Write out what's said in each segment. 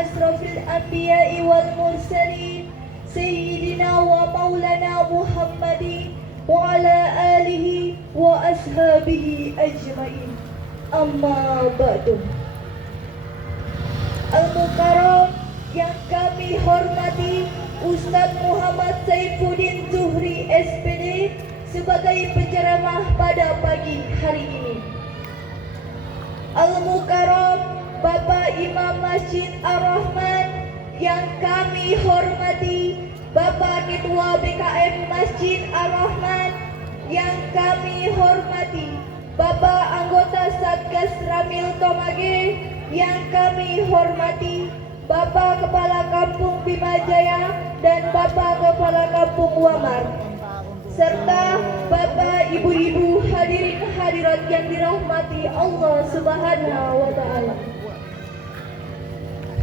asrofil anbiya'i wal mursalin Sayyidina wa maulana Muhammadin wa ala alihi wa ashabihi ajma'in. Amma ba'du. Al-Mukarram yang kami hormati Ustaz Muhammad Saifuddin Zuhri SPD sebagai penceramah pada pagi hari ini. Al-Mukarram Bapak Imam Masjid Ar-Rahman yang kami hormati Bapak Ketua BKM Masjid Ar-Rahman yang kami hormati Bapak Anggota Satgas Ramil Tomage yang kami hormati Bapak Kepala Kampung Bimajaya dan Bapak Kepala Kampung Wamar serta Bapak Ibu-ibu hadirin hadirat yang dirahmati Allah Subhanahu wa taala.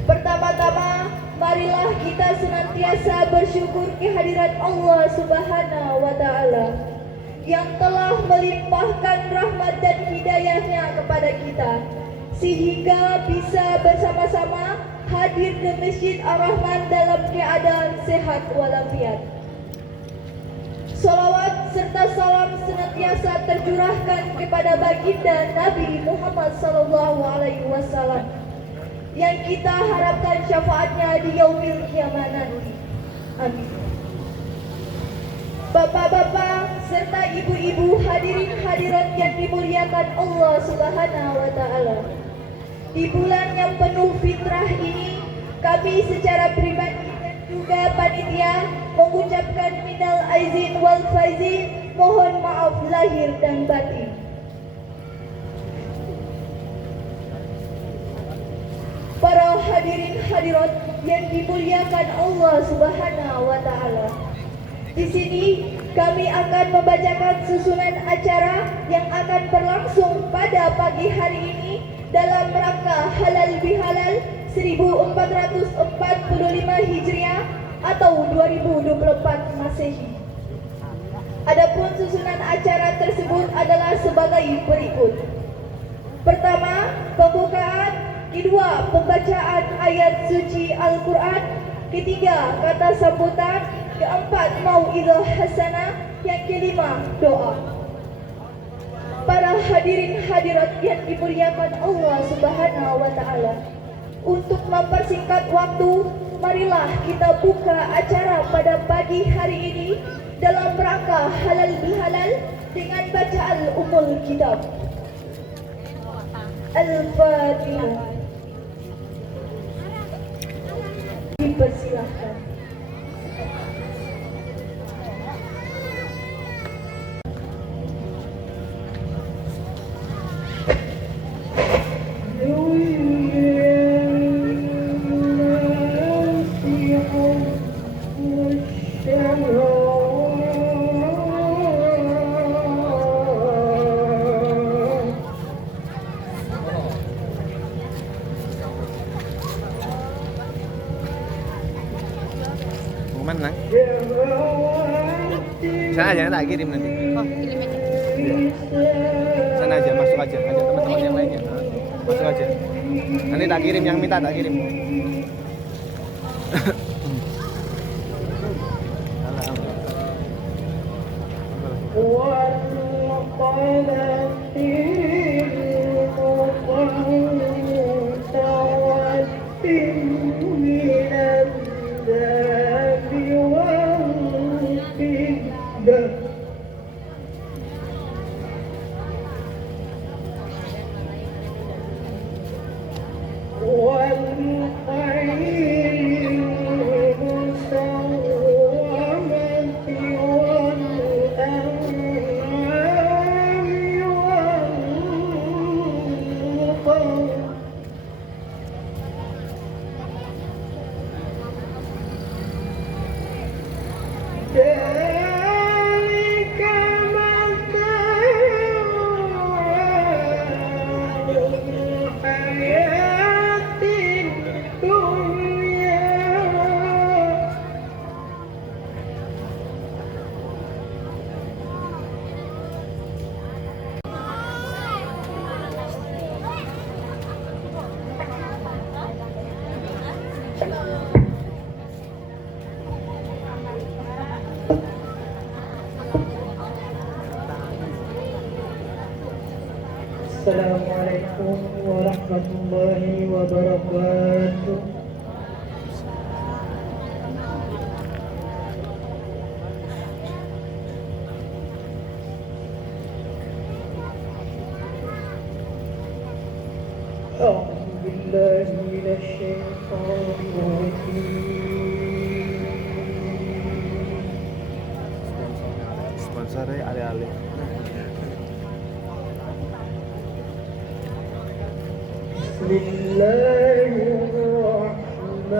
Pertama-tama marilah kita senantiasa bersyukur kehadirat Allah Subhanahu wa taala yang telah melimpahkan rahmat dan hidayahnya kepada kita sehingga bisa bersama-sama hadir di Masjid Ar-Rahman dalam keadaan sehat walafiat. Salawat serta salam senantiasa tercurahkan kepada baginda Nabi Muhammad SAW yang kita harapkan syafaatnya di yaumil kiamat nanti. Amin. Bapak-bapak serta ibu-ibu hadirin hadirat yang dimuliakan Allah Subhanahu wa taala. Di bulan yang penuh fitrah ini, kami secara pribadi dan juga panitia mengucapkan minal aizin wal faizin, mohon maaf lahir dan batin. Para hadirin hadirat yang dimuliakan Allah Subhanahu wa taala. Di sini kami akan membacakan susunan acara yang akan berlangsung pada pagi hari ini dalam rangka Halal Bihalal 1445 Hijriah atau 2024 Masehi. Adapun susunan acara tersebut adalah sebagai berikut. Pertama, pembukaan. Kedua, pembacaan ayat suci Al-Quran. Ketiga, kata sambutan. Keempat, mau'izah hasanah. Yang kelima, doa. Para hadirin hadirat yang dimuliakan Allah Subhanahu wa taala. Untuk mempersingkat waktu, marilah kita buka acara pada pagi hari ini dalam rangka halal bihalal dengan bacaan Ummul Kitab. Al-Fatihah. Dipersilahkan. Mana? Sana aja, tak kirim nanti. Oh, kirim aja. Sana aja, masuk aja. Ajak teman-teman yang lainnya. Masuk aja. Nanti tak kirim, yang minta tak kirim. عليكم ورحمة الله وبركاته. أعوذ بالله من الشيطان الرجيم. Sponsornya alih-alih. بسم الله الرحمن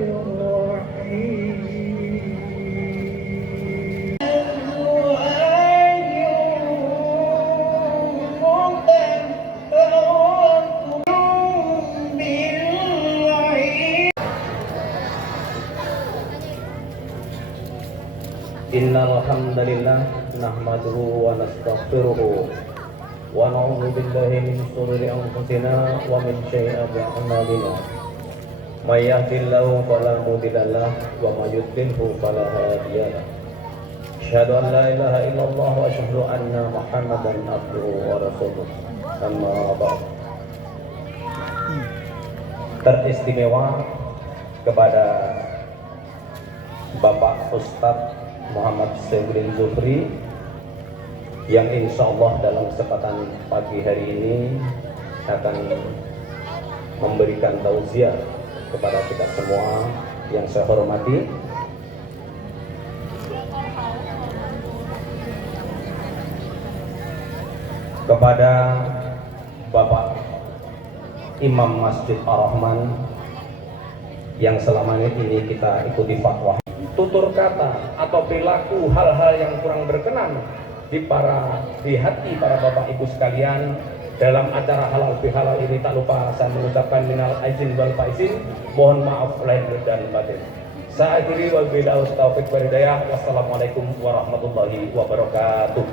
الرحيم. Innal hamdalillah nahmaduhu wa nastaghfiruhu wa na'udzu billahi min shururi anfusina wa min sayyiati a'malina. May yahdihillahu fala mudilla lahu wa may yudlilhu fala hadiya lahu. Asyhadu an la ilaha illallah wa asyhadu anna Muhammadan abduhu wa rasuluh. Amma ba'd. Teristimewa kepada Bapak Ustadz Muhammad Syaifuddin Zuhri yang insya Allah dalam kesempatan pagi hari ini akan memberikan tausiah kepada kita semua yang saya hormati. Kepada Bapak Imam Masjid Ar-Rahman yang selama ini kita ikuti fatwa, tutur kata atau perilaku hal-hal yang kurang berkenan di hati para bapak ibu sekalian dalam acara halal bihalal ini, tak lupa saya mengucapkan minal aizin wal faizin, mohon maaf lahir dan batin. Saya akhiri wal billahi taufiq wal hidayah. Wassalamualaikum warahmatullahi wabarakatuh.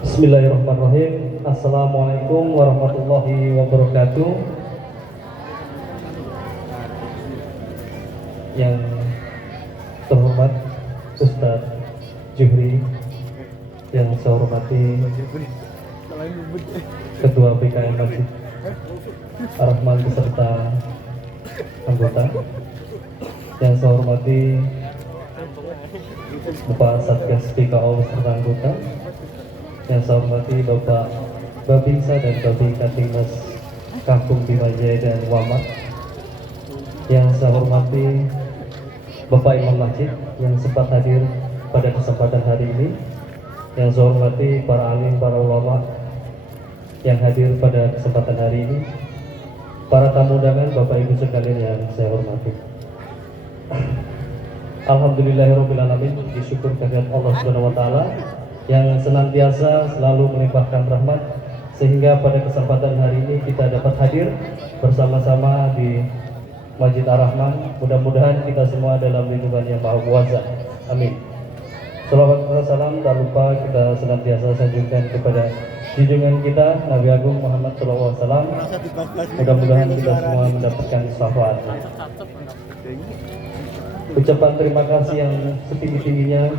Bismillahirrahmanirrahim. Assalamualaikum warahmatullahi wabarakatuh. Yang terhormat Ustadz Zuhri, yang saya hormati Ketua PKM Masjid Ar-Rahman beserta anggota, yang saya hormati Bapak Satgas PKO beserta anggota, yang saya hormati Bapak Babinsa dan Babi Katingmas Kampung Bimajaya dan Wamat, yang saya hormati Bapak Imam Masjid yang sempat hadir pada kesempatan hari ini, yang saya hormati para alim, para ulama yang hadir pada kesempatan hari ini, para tamu undangan, Bapak Ibu sekalian yang saya hormati. Alhamdulillahirrahmanirrahim, disyukur kehadirat Allah Subhanahu wa Ta'ala yang senantiasa selalu melimpahkan rahmat, sehingga pada kesempatan hari ini kita dapat hadir bersama-sama di Masjid Ar-Rahman. Mudah-mudahan kita semua dalam lindungan yang Maha Kuasa. Amin. Salawat dan salam tak lupa kita senantiasa sanjungkan kepada junjungan kita Nabi Agung Muhammad SAW. Mudah-mudahan kita semua mendapatkan syafaatnya. Ucapan terima kasih yang setinggi-tingginya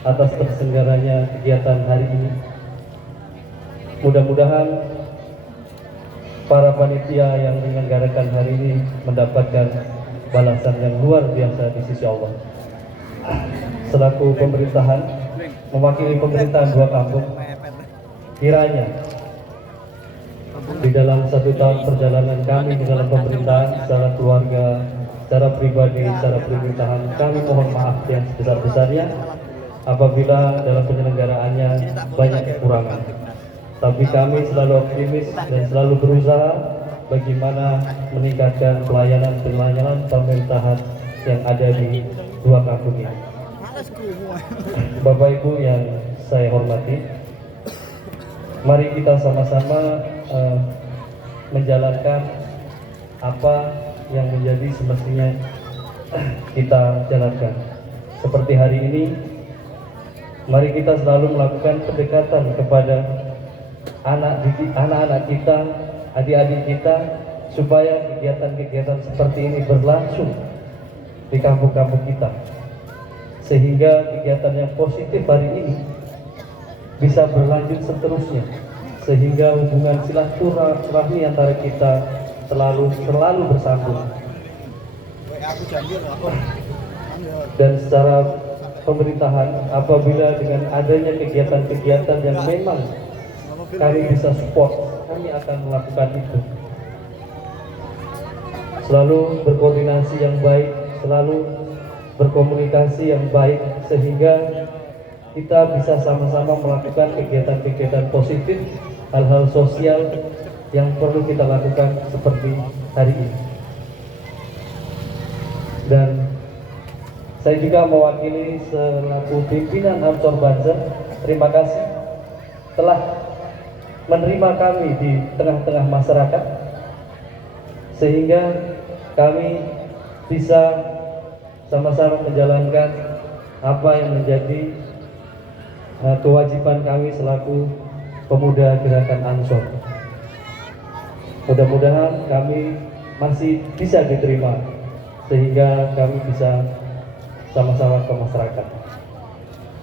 atas terselenggaranya kegiatan hari ini. Mudah-mudahan para panitia yang menyelenggarakan hari ini mendapatkan balasan yang luar biasa di sisi Allah. Selaku pemerintahan, mewakili pemerintahan dua kampung, kiranya di dalam 1 tahun perjalanan kami di dalam pemerintahan secara keluarga, secara pribadi, secara pemerintahan, kami mohon maaf yang sebesar-besarnya apabila dalam penyelenggaraannya banyak kekurangan. Tapi kami selalu optimis dan selalu berusaha bagaimana meningkatkan pelayanan pemerintahan yang ada di dua kampung ini. Bapak Ibu yang saya hormati, mari kita sama-sama menjalankan apa yang menjadi semestinya kita jalankan. Seperti hari ini, mari kita selalu melakukan pendekatan kepada anak-anak kita, adik-adik kita supaya kegiatan-kegiatan seperti ini berlangsung di kampung-kampung kita, sehingga kegiatan yang positif hari ini bisa berlanjut seterusnya, sehingga hubungan silaturahmi antara kita selalu bersambung. Dan secara pemerintahan, apabila dengan adanya kegiatan-kegiatan yang memang kami bisa support, kami akan melakukan itu. Selalu berkoordinasi yang baik, selalu berkomunikasi yang baik, sehingga kita bisa sama-sama melakukan kegiatan-kegiatan positif, hal-hal sosial yang perlu kita lakukan seperti hari ini. Dan saya juga mewakili selaku pimpinan Ansor Banjar, terima kasih telah menerima kami di tengah-tengah masyarakat, sehingga kami bisa sama-sama menjalankan apa yang menjadi kewajiban kami selaku pemuda gerakan Ansor. Mudah-mudahan kami masih bisa diterima, sehingga kami bisa sama-sama ke masyarakat.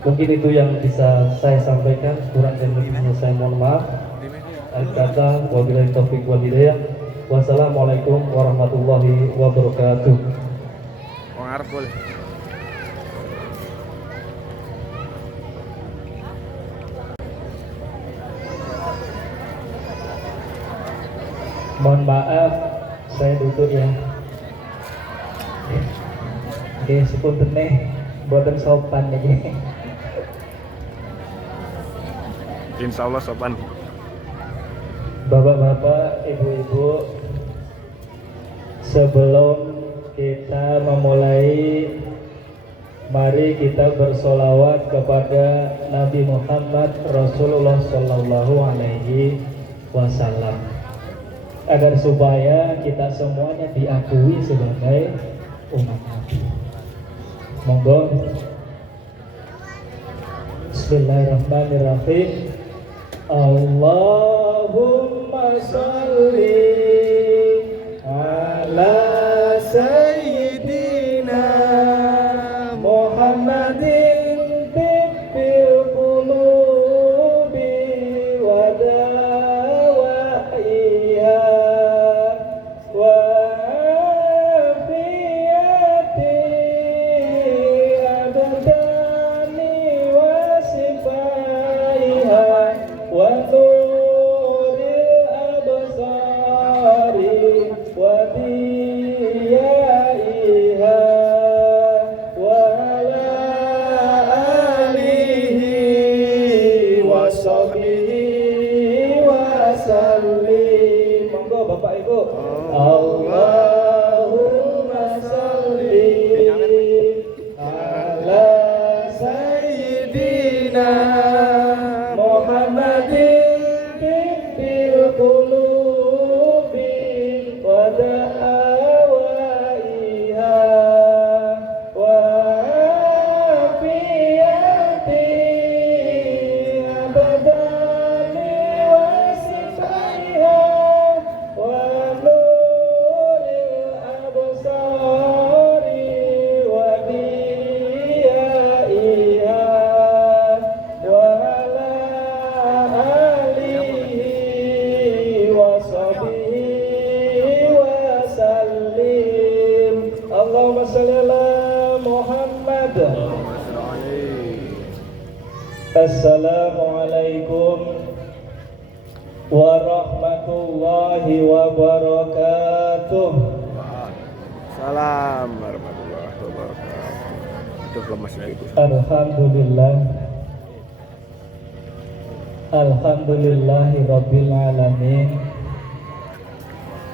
Mungkin itu yang bisa saya sampaikan, kurang dan lebihnya saya mohon maaf. Akhir kata, wabillahi taufiq wal hidayah. Wassalamualaikum warahmatullahi wabarakatuh. Arab boleh. Mohon maaf, saya duduk ya. Oke, sepunten nih, boten sopan aja. Insya Allah sopan. Bapak-bapak, ibu-ibu, sebelum kita memulai, mari kita bersolawat kepada Nabi Muhammad Rasulullah Sallallahu Alaihi Wasallam, agar supaya kita semuanya diakui sebagai umat Nabi. Monggo. Bismillahirrahmanirrahim. Allahumma sholli ala sayyidina Muhammadin tibbil qulubi wa dawaiha wa afiyati abdani wa sifaiha wa nuril absari wa diyaiha wa ala alihi wa sahbihi wa sallim. Monggo Bapak Ibu. Allahumma sholli ala sayyidina Muhammadin tibbil qulubi wa da'awaiha wa afiyati abadani wa sifaiha wa nuril absari wa diyaiha wa ala alihi wa sahbihi wa sallim. Allahumma sholli ala Muhammad. Assalamualaikum warahmatullahi wabarakatuh. Salam warahmatullahi wabarakatuh. Itu lemas itu. Alhamdulillah. Alhamdulillahi rabbil alamin.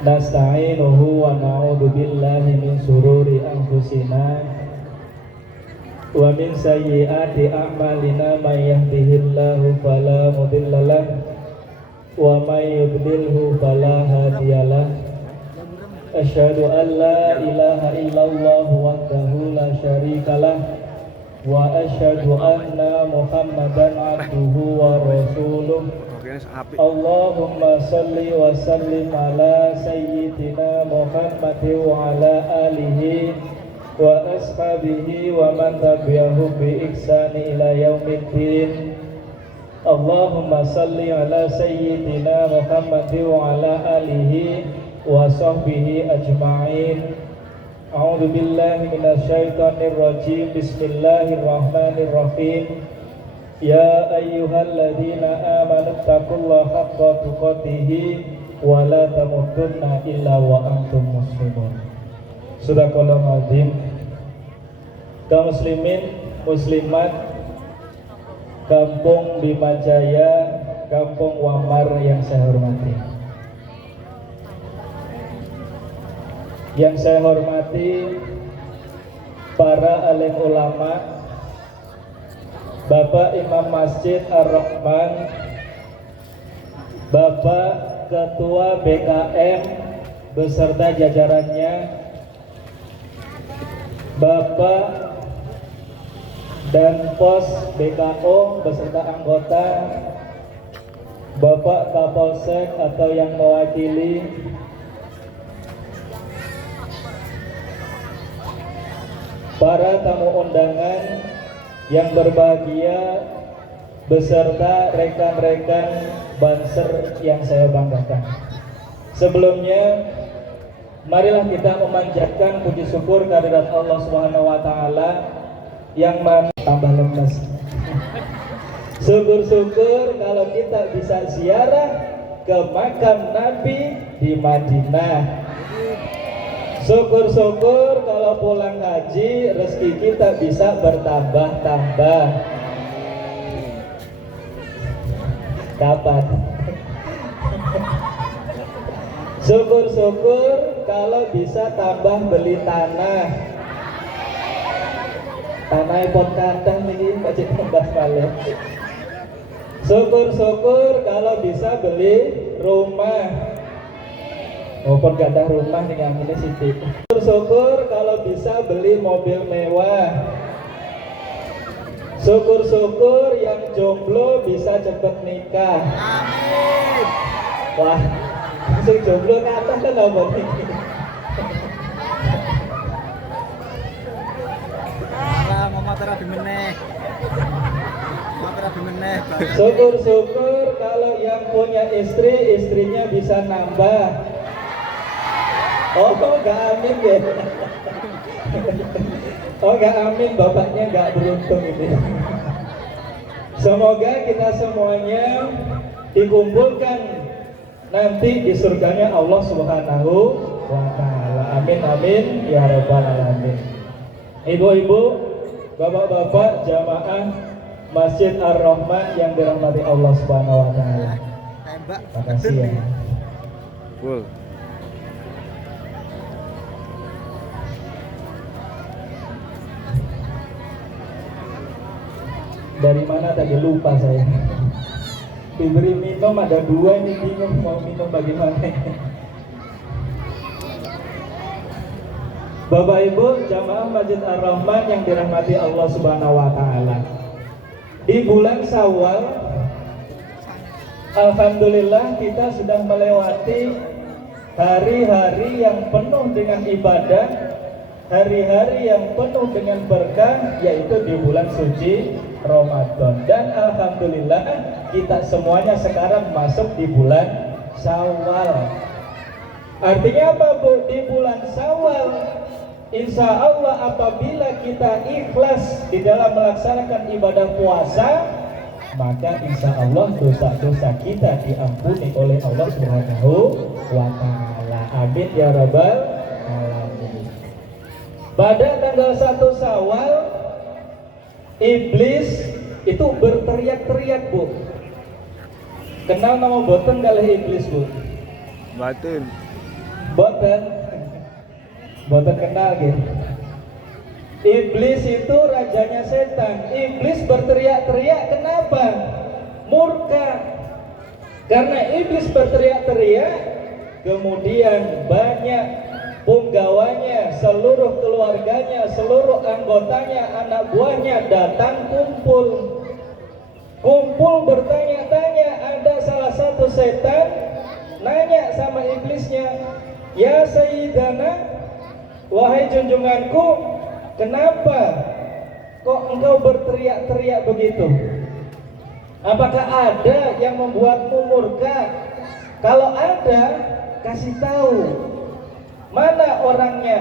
Nasta'inuhu wa na'udzu billahi min sururi anfusina wa min sayyiati a'malina, may yahdihillahu fala mudhillalah wa may yudlilhu fala hadiyalah. Asyhadu an la ilaha illallah wahdahu la syarikalah wa asyhadu anna Muhammadan abduhu wa rasuluh. Kene apik. Allahumma salli wa sallim ala sayyidina Muhammadin wa ala alihi wa ashabihi wa man tabi'ahum bi ihsani ila yaumiddin. Allahumma salli ala sayyidina Muhammadin wa ala alihi wa sahbihi ajma'in. A'udzu billahi minasyaitonir rajim. Bismillahirrahmanirrahim. Ya ayyuhalladzina amanu taqullaha haqqa tuqatih wa la tamutunna illa wa antum muslimun. Sadaqallahul azim. Kaum muslimin, muslimat, Kampung Bima Jaya, Kampung Wamar yang saya hormati. Yang saya hormati para alim ulama, Bapak Imam Masjid Ar-Rahman, Bapak Ketua BKM beserta jajarannya, Bapak dan Pos BKO beserta anggota, Bapak Kapolsek atau yang mewakili, para tamu undangan yang berbahagia beserta rekan-rekan Banser yang saya banggakan. Sebelumnya, marilah kita memanjatkan puji syukur kehadirat Allah Subhanahu wa taala yang tambah lemes. Syukur-syukur kalau kita bisa ziarah ke makam Nabi di Madinah. Syukur-syukur kalau pulang haji rezeki kita bisa bertambah-tambah. Kapan? Syukur-syukur kalau bisa tambah beli tanah. Tanah pot kadang ini wajib tambah balik. Syukur-syukur kalau bisa beli rumah. Maupun gak ada rumah dengan ini Siti. Syukur kalau bisa beli mobil mewah. Syukur-syukur yang jomblo bisa cepet nikah. Amin. Wah, sing jomblo kata kan apa nih? Mama terapi meneh. Syukur-syukur kalau yang punya istri, istrinya bisa nambah. Oh, gak amin ya. Oh, gak amin, bapaknya gak beruntung ini. Semoga kita semuanya dikumpulkan nanti di surganya Allah Subhanahu wa taala. Amin amin ya rabbal alamin. Ibu-ibu, bapak-bapak jamaah Masjid Ar-Rahman yang dirahmati Allah Subhanahu wa taala. Makasih ya. Full. Dari mana tadi lupa saya. Diberi minum ada dua, ini bingung mau minum bagaimana. Bapak Ibu jamaah Masjid Ar-Rahman yang dirahmati Allah Subhanahu wa taala. Di bulan Syawal, alhamdulillah kita sudah melewati hari-hari yang penuh dengan ibadah, hari-hari yang penuh dengan berkah, yaitu di bulan suci Ramadan. Dan alhamdulillah kita semuanya sekarang masuk di bulan Syawal. Artinya apa Bu? Di bulan Syawal, insya Allah apabila kita ikhlas di dalam melaksanakan ibadah puasa, maka insya Allah dosa-dosa kita diampuni oleh Allah Subhanahu wa taala. Amin ya rabbal alamin. Pada tanggal 1 Syawal, iblis itu berteriak-teriak Bu. Kenal nama boten kali iblis Bu? Batin. Boten kenal gitu. Iblis itu rajanya setan. Iblis berteriak-teriak kenapa? Murka. Karena iblis berteriak-teriak, kemudian banyak punggawanya, seluruh keluarganya, seluruh anggotanya, anak buahnya datang kumpul. kumpul bertanya-tanya, ada salah satu setan nanya sama iblisnya, "Ya Sayyidana, wahai junjunganku, kenapa kok engkau berteriak-teriak begitu? Apakah ada yang membuatmu murka? Kalau ada, kasih tahu. Mana orangnya?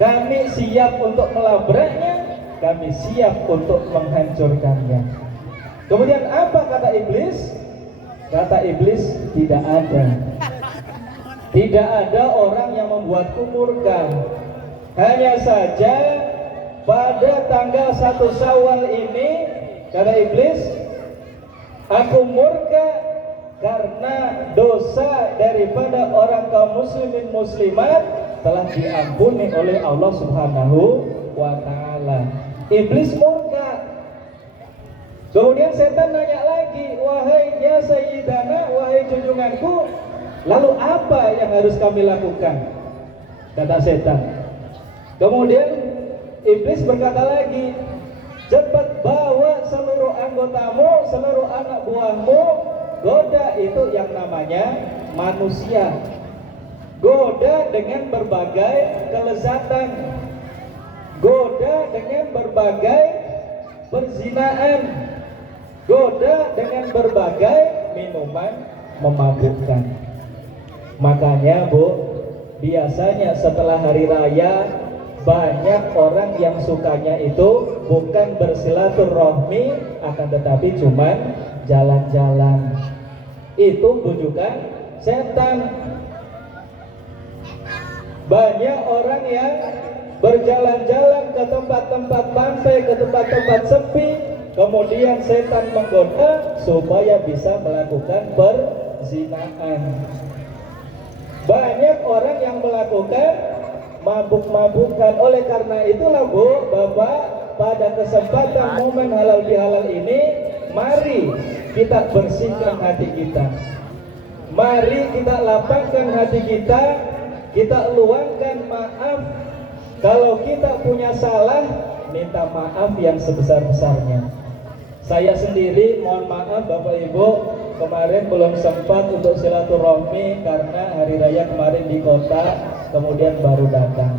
Kami siap untuk melabraknya, kami siap untuk menghancurkannya." Kemudian apa kata iblis? Kata iblis, tidak ada. Tidak ada orang yang membuatku murka. Hanya saja pada tanggal 1 Syawal ini, kata iblis, aku murka karena dosa daripada orang kaum muslimin muslimat telah diampuni oleh Allah Subhanahu wa Ta'ala. Iblis murka. Kemudian setan nanya lagi, "Wahai ya Sayyidana, wahai junjunganku, lalu apa yang harus kami lakukan?" Kata setan. Kemudian iblis berkata lagi, "Cepat bawa seluruh anggotamu, seluruh anak buahmu, goda itu yang namanya manusia. Goda dengan berbagai kelezatan, goda dengan berbagai perzinaan, goda dengan berbagai minuman memabukkan." Makanya Bu, biasanya setelah hari raya banyak orang yang sukanya itu bukan bersilaturahmi, akan tetapi cuman jalan-jalan. Itu bujukan setan. Banyak orang yang berjalan-jalan ke tempat-tempat pantai, ke tempat-tempat sepi, kemudian setan menggoda supaya bisa melakukan perzinaan. Banyak orang yang melakukan mabuk-mabukan. Oleh karena itulah Bu, Bapak, pada kesempatan momen halal bihalal ini, mari kita bersihkan hati kita. Mari kita lapangkan hati kita luangkan maaf. Kalau kita punya salah, minta maaf yang sebesar-besarnya. Saya sendiri mohon maaf Bapak Ibu, kemarin belum sempat untuk silaturahmi karena hari raya kemarin di kota, kemudian baru datang.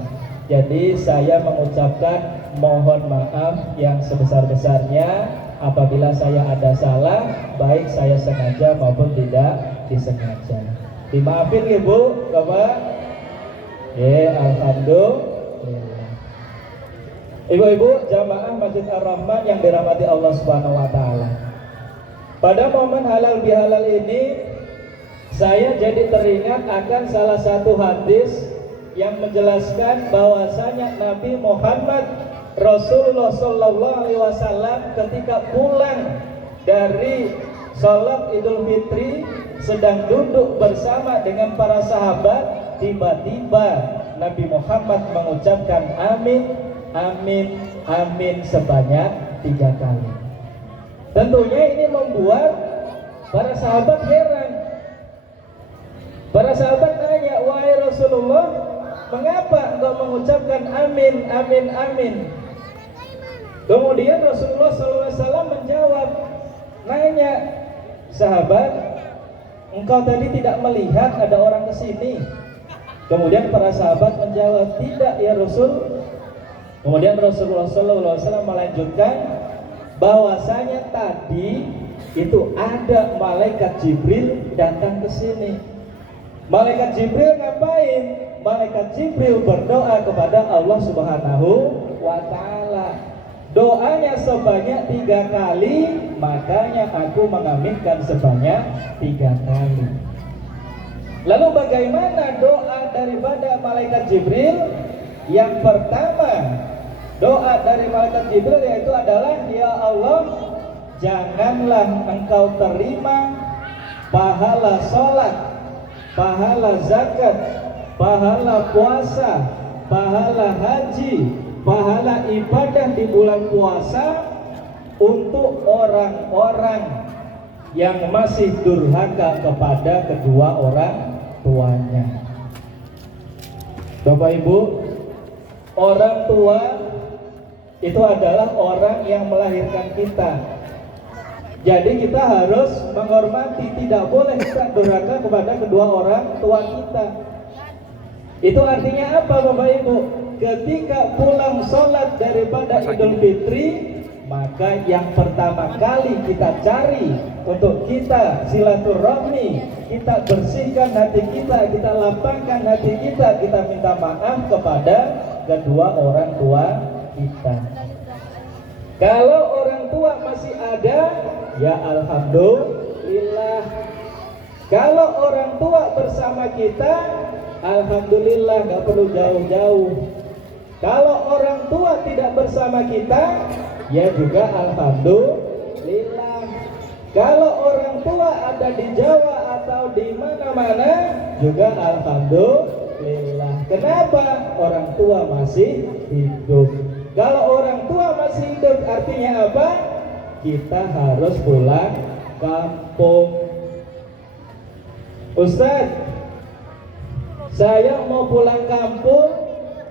Jadi saya mengucapkan mohon maaf yang sebesar-besarnya apabila saya ada salah, baik saya sengaja maupun tidak disengaja. Dimaafin Ibu, Bapak? Ya, alhamdulillah. Ibu-ibu jamaah Masjid Ar-Rahman yang dirahmati Allah Subhanahu wa Ta'ala, pada momen halal bihalal ini saya jadi teringat akan salah satu hadis yang menjelaskan bahwasanya Nabi Muhammad Rasulullah Shallallahu Alaihi Wasallam ketika pulang dari sholat Idul Fitri sedang duduk bersama dengan para sahabat, tiba-tiba Nabi Muhammad mengucapkan amin, amin, amin sebanyak 3 kali. Tentunya ini membuat para sahabat heran. Para sahabat nanya, "Wahai Rasulullah, mengapa engkau mengucapkan amin, amin, amin?" Kemudian Rasulullah SAW menjawab, nanya, "Sahabat, engkau tadi tidak melihat ada orang kesini?" Kemudian para sahabat menjawab, "Tidak ya Rasul." Kemudian Rasulullah SAW melanjutkan bahwasanya tadi itu ada malaikat Jibril datang ke sini. Malaikat Jibril ngapain? Malaikat Jibril berdoa kepada Allah Subhanahu wa Ta'ala. Doanya sebanyak 3 kali, makanya aku mengaminkan sebanyak 3 kali. Lalu bagaimana doa daripada malaikat Jibril? Yang pertama, doa dari malaikat Jibril yaitu adalah, "Ya Allah, janganlah engkau terima pahala sholat, pahala zakat, pahala puasa, pahala haji, pahala ibadah di bulan puasa untuk orang-orang yang masih durhaka kepada kedua orang tuanya." Bapak Ibu, orang tua itu adalah orang yang melahirkan kita. Jadi kita harus menghormati, tidak boleh kita durhaka kepada kedua orang tua kita. Itu artinya apa Bapak Ibu? Ketika pulang sholat daripada Idul Fitri, maka yang pertama kali kita cari untuk kita silaturahmi, kita bersihkan hati kita lapangkan hati kita minta maaf kepada kedua orang tua kita. Kalau orang tua masih ada, ya alhamdulillah. Kalau orang tua bersama kita, alhamdulillah, gak perlu jauh-jauh. Kalau orang tua tidak bersama kita, ya juga alhamdulillah. Kalau orang tua ada di Jawa atau di mana-mana, juga alhamdulillah. Kenapa? Orang tua masih hidup. Kalau orang tua masih hidup artinya apa? Kita harus pulang kampung. Ustaz, saya mau pulang kampung,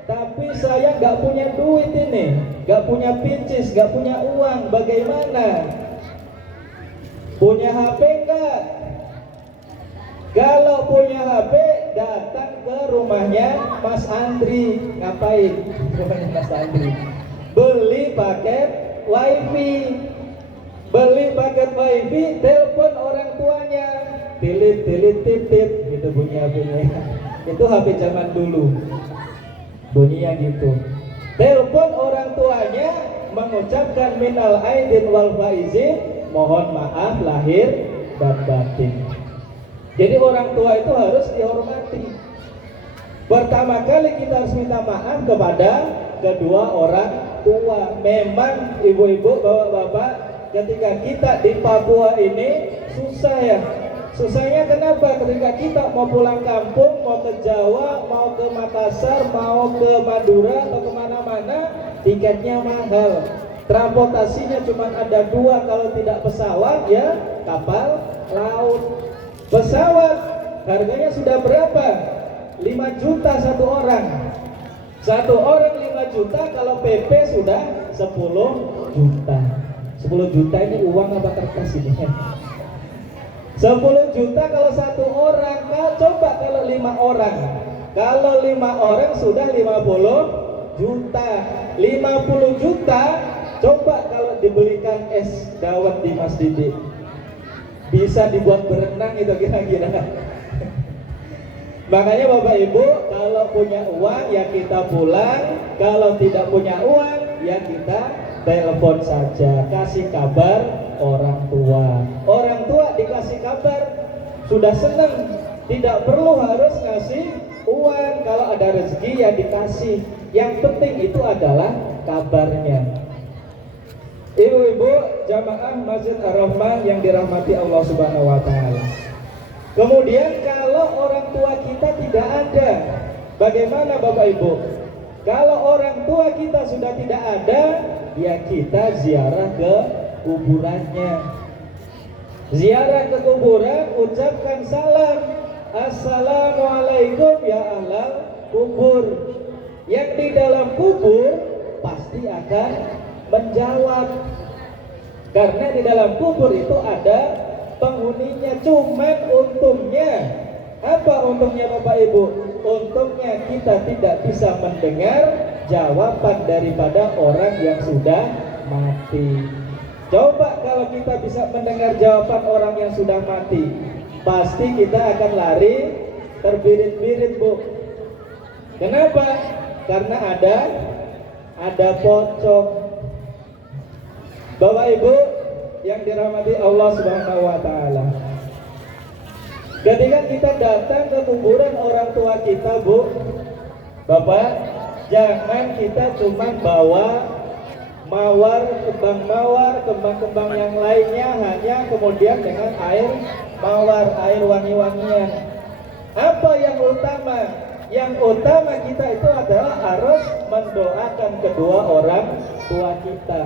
tapi saya nggak punya duit ini, nggak punya pincis, nggak punya uang. Bagaimana? Punya HP nggak? Kalau punya HP, datang ke rumahnya Mas Andri. Ngapain? Rumahnya Mas Andri. Beli paket WiFi. Beli paket WiFi, telepon orang tuanya. Tilit, titit, gitu bunyi HP-nya. Itu HP zaman dulu. Bunyinya gitu. Telepon orang tuanya, mengucapkan minal aidin wal faizin, mohon maaf lahir dan batin. Jadi orang tua itu harus dihormati. Pertama kali kita harus minta maaf kepada kedua orang tua. Memang ibu-ibu, bapak-bapak, ketika kita di Papua ini susah ya. Susahnya kenapa? Ketika kita mau pulang kampung, mau ke Jawa, mau ke Makassar, mau ke Madura atau kemana-mana, tiketnya mahal. Transportasinya cuma ada dua, kalau tidak pesawat ya kapal laut. Pesawat harganya sudah berapa? 5 juta satu orang. Satu orang 5 juta, kalau PP sudah 10 juta. 10 juta ini uang apa kertas ini? 10 juta kalau satu orang. Nah, coba kalau 5 orang. Kalau 5 orang sudah 50 juta. 50 juta, coba kalau dibelikan es dawet di Mas Didi. Bisa dibuat berenang itu kira-kira. Makanya Bapak Ibu, kalau punya uang ya kita pulang, kalau tidak punya uang ya kita telepon saja, kasih kabar orang tua. Orang tua dikasih kabar sudah senang, tidak perlu harus ngasih uang. Kalau ada rezeki ya dikasih. Yang penting itu adalah kabarnya. Ibu-ibu jamaah Masjid Ar-Rahmah yang dirahmati Allah Subhanahu wa taala. Kemudian kalau orang tua kita tidak ada, bagaimana Bapak Ibu? Kalau orang tua kita sudah tidak ada, ya kita ziarah ke kuburannya. Ziarah ke kuburan, ucapkan salam. Assalamualaikum ya ahlal kubur. Yang di dalam kubur pasti akan menjawab, karena di dalam kubur itu ada penghuninya. Cuman untungnya apa? Untungnya Bapak Ibu, untungnya kita tidak bisa mendengar jawaban daripada orang yang sudah mati. Coba kalau kita bisa mendengar jawaban orang yang sudah mati, pasti kita akan lari terbirit-birit, Bu. Kenapa? Karena ada pocong. Bapak Ibu yang dirahmati Allah Subhanahu wa taala. Ketika kita datang ke kuburan orang tua kita, Bu, Bapak, jangan kita cuma bawa mawar, kembang-kembang yang lainnya, hanya kemudian dengan air mawar, air wangi-wangian. Apa yang utama? Yang utama kita itu adalah harus mendoakan kedua orang tua kita.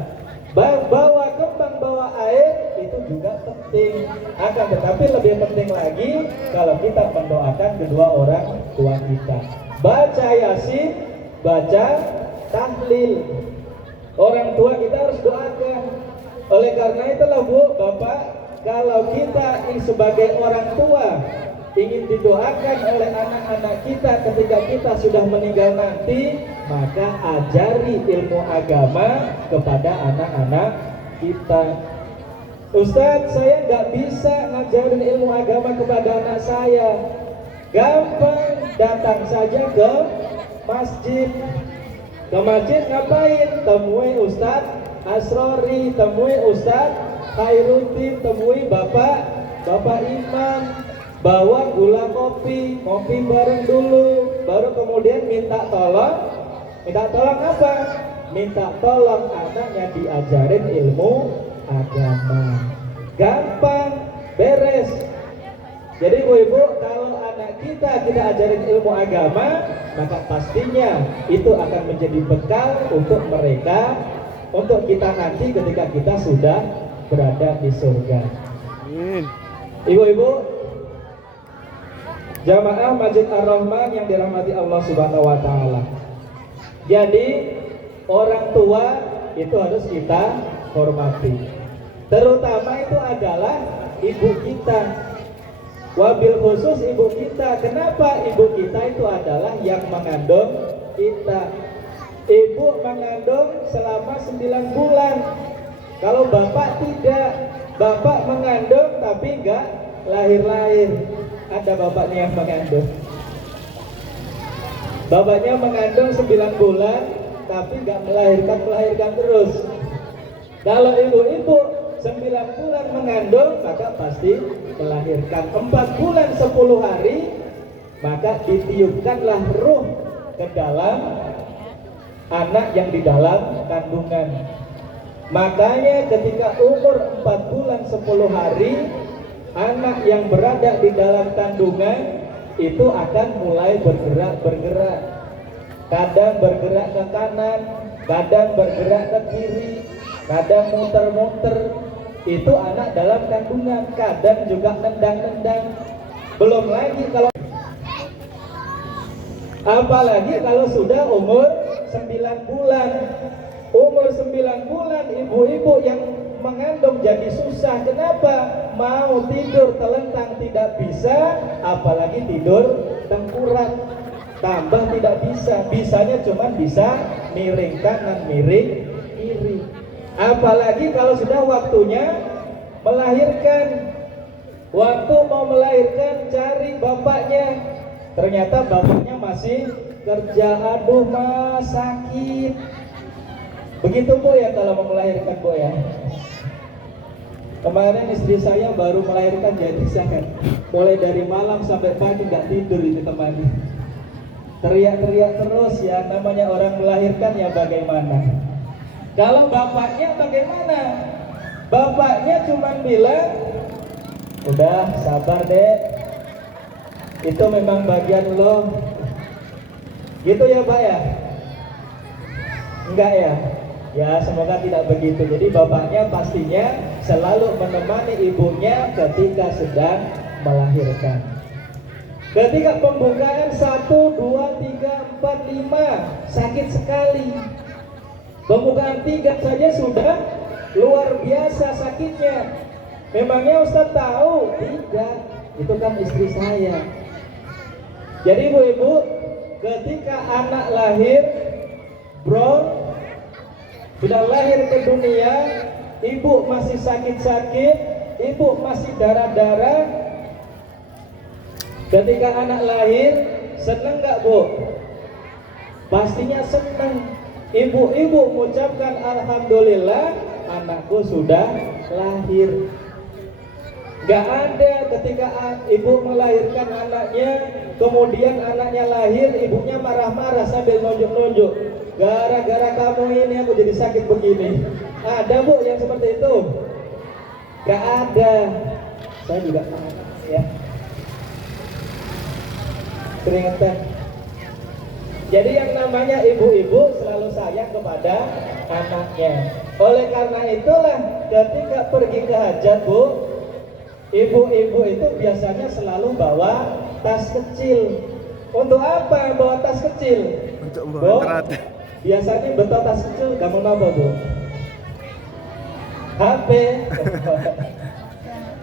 Bawa kembang, bawa air itu juga penting. Akan tetapi lebih penting lagi kalau kita mendoakan kedua orang tua kita. Baca Yasin, baca tahlil. Orang tua kita harus doakan. Oleh karena itulah Bu, Bapak, kalau kita sebagai orang tua ingin didoakan oleh anak-anak kita ketika kita sudah meninggal nanti, maka ajari ilmu agama kepada anak-anak kita. Ustadz, saya nggak bisa ngajarin ilmu agama kepada anak saya. Gampang, datang saja ke masjid. Ke masjid ngapain? Temui Ustadz Asrori, temui Ustadz Khairuddin, temui Bapak Imam. Bawa gula kopi bareng dulu, baru kemudian minta tolong apa? Minta tolong anaknya diajarin ilmu agama. Gampang, beres. Jadi ibu, kalau anak kita ajarin ilmu agama, maka pastinya itu akan menjadi bekal untuk mereka, untuk kita nanti ketika kita sudah berada di surga. Ibu-ibu, jamaah Masjid Ar-Rahman yang dirahmati Allah Subhanahu wa taala. Jadi, orang tua itu harus kita hormati. Terutama itu adalah ibu kita. Wabil khusus ibu kita. Kenapa? Ibu kita itu adalah yang mengandung kita. Ibu mengandung selama 9 bulan. Kalau bapak tidak, bapak mengandung tapi enggak lahir-lahir. Ada bapaknya yang mengandung. Bapaknya mengandung 9 bulan tapi enggak melahirkan terus. Kalau ibu-ibu 9 bulan mengandung, maka pasti melahirkan. 4 bulan 10 hari, maka ditiupkanlah ruh ke dalam anak yang di dalam kandungan. Makanya ketika umur 4 bulan 10 hari, anak yang berada di dalam kandungan itu akan mulai bergerak. Kadang bergerak ke kanan, kadang bergerak ke kiri, kadang muter-muter. Itu anak dalam kandungan. Kadang juga nendang-nendang. Belum lagi kalau apalagi kalau sudah umur 9 bulan. Umur 9 bulan ibu-ibu yang mengandung jadi susah. Kenapa? Mau tidur telentang tidak bisa, apalagi tidur tengkurap. Tambah tidak bisa. Bisanya cuma bisa miring kanan, miring kiri. Apalagi kalau sudah waktunya melahirkan. Waktu mau melahirkan cari bapaknya. Ternyata bapaknya masih kerja. Aduh mas, sakit. Begitu Bu ya kalau mau melahirkan Bu ya. Kemarin istri saya baru melahirkan jadi sangat. Mulai dari malam sampai pagi nggak tidur itu kemarin. Teriak-teriak terus ya, namanya orang melahirkan ya bagaimana. Kalau bapaknya bagaimana? Bapaknya cuma bilang, udah sabar dek, itu memang bagian lo. Gitu ya Pak ya? Enggak ya? Ya semoga tidak begitu. Jadi bapaknya pastinya selalu menemani ibunya ketika sedang melahirkan. Ketika pembukaan 1, 2, 3, 4, 5 sakit sekali. Pembukaan 3 saja sudah luar biasa sakitnya. Memangnya Ustaz tahu? Tidak, itu kan istri saya. Jadi ibu-ibu, ketika anak lahir, bro, sudah lahir ke dunia, ibu masih sakit-sakit, ibu masih darah-darah. Ketika anak lahir, senang gak Bu? Pastinya senang. Ibu-ibu mengucapkan alhamdulillah, anakku sudah lahir. Gak ada ketika ibu melahirkan anaknya, kemudian anaknya lahir, ibunya marah-marah sambil nunjuk-nunjuk. Gara-gara kamu ini aku jadi sakit begini. Ada Bu yang seperti itu? Gak ada. Saya juga ya. Keringetan. Jadi yang namanya ibu-ibu selalu sayang kepada anaknya. Oleh karena itulah ketika pergi ke hajat Bu, ibu-ibu itu biasanya selalu bawa tas kecil. Untuk apa bawa tas kecil? Untuk Bu, biasanya betul tas kecil kamu apa Bu? HP.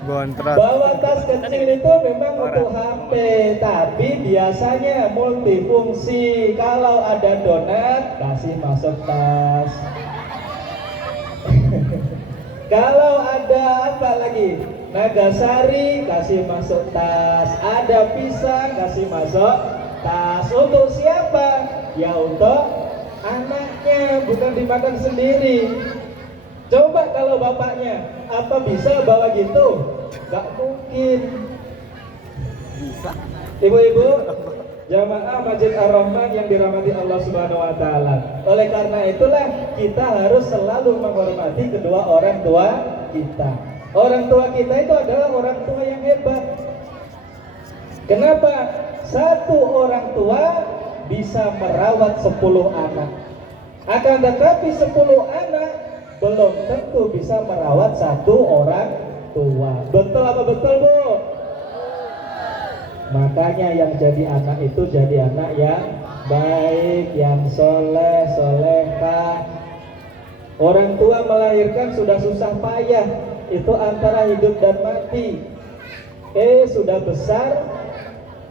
Gontrot. Bawa tas kecil itu memang untuk HP, tapi biasanya multifungsi. Kalau ada donat, kasih masuk tas. Kalau ada apa lagi? Nagasari, kasih masuk tas. Ada pisang, kasih masuk tas. Untuk siapa? Ya untuk anaknya, bukan dimakan sendiri. Coba kalau bapaknya, apa bisa bawa gitu? Gak mungkin. Bisa. Ibu-ibu, jamaah Masjid Ar-Rahman yang dirahmati Allah Subhanahu wa taala. Oleh karena itulah kita harus selalu menghormati kedua orang tua kita. Orang tua kita itu adalah orang tua yang hebat. Kenapa? Satu orang tua bisa merawat 10 anak. Akan tetapi 10 anak belum tentu bisa merawat satu orang tua. Betul apa betul, Bu? Makanya yang jadi anak itu jadi anak yang baik, yang soleh, solehah. Orang tua melahirkan sudah susah payah, itu antara hidup dan mati. Sudah besar,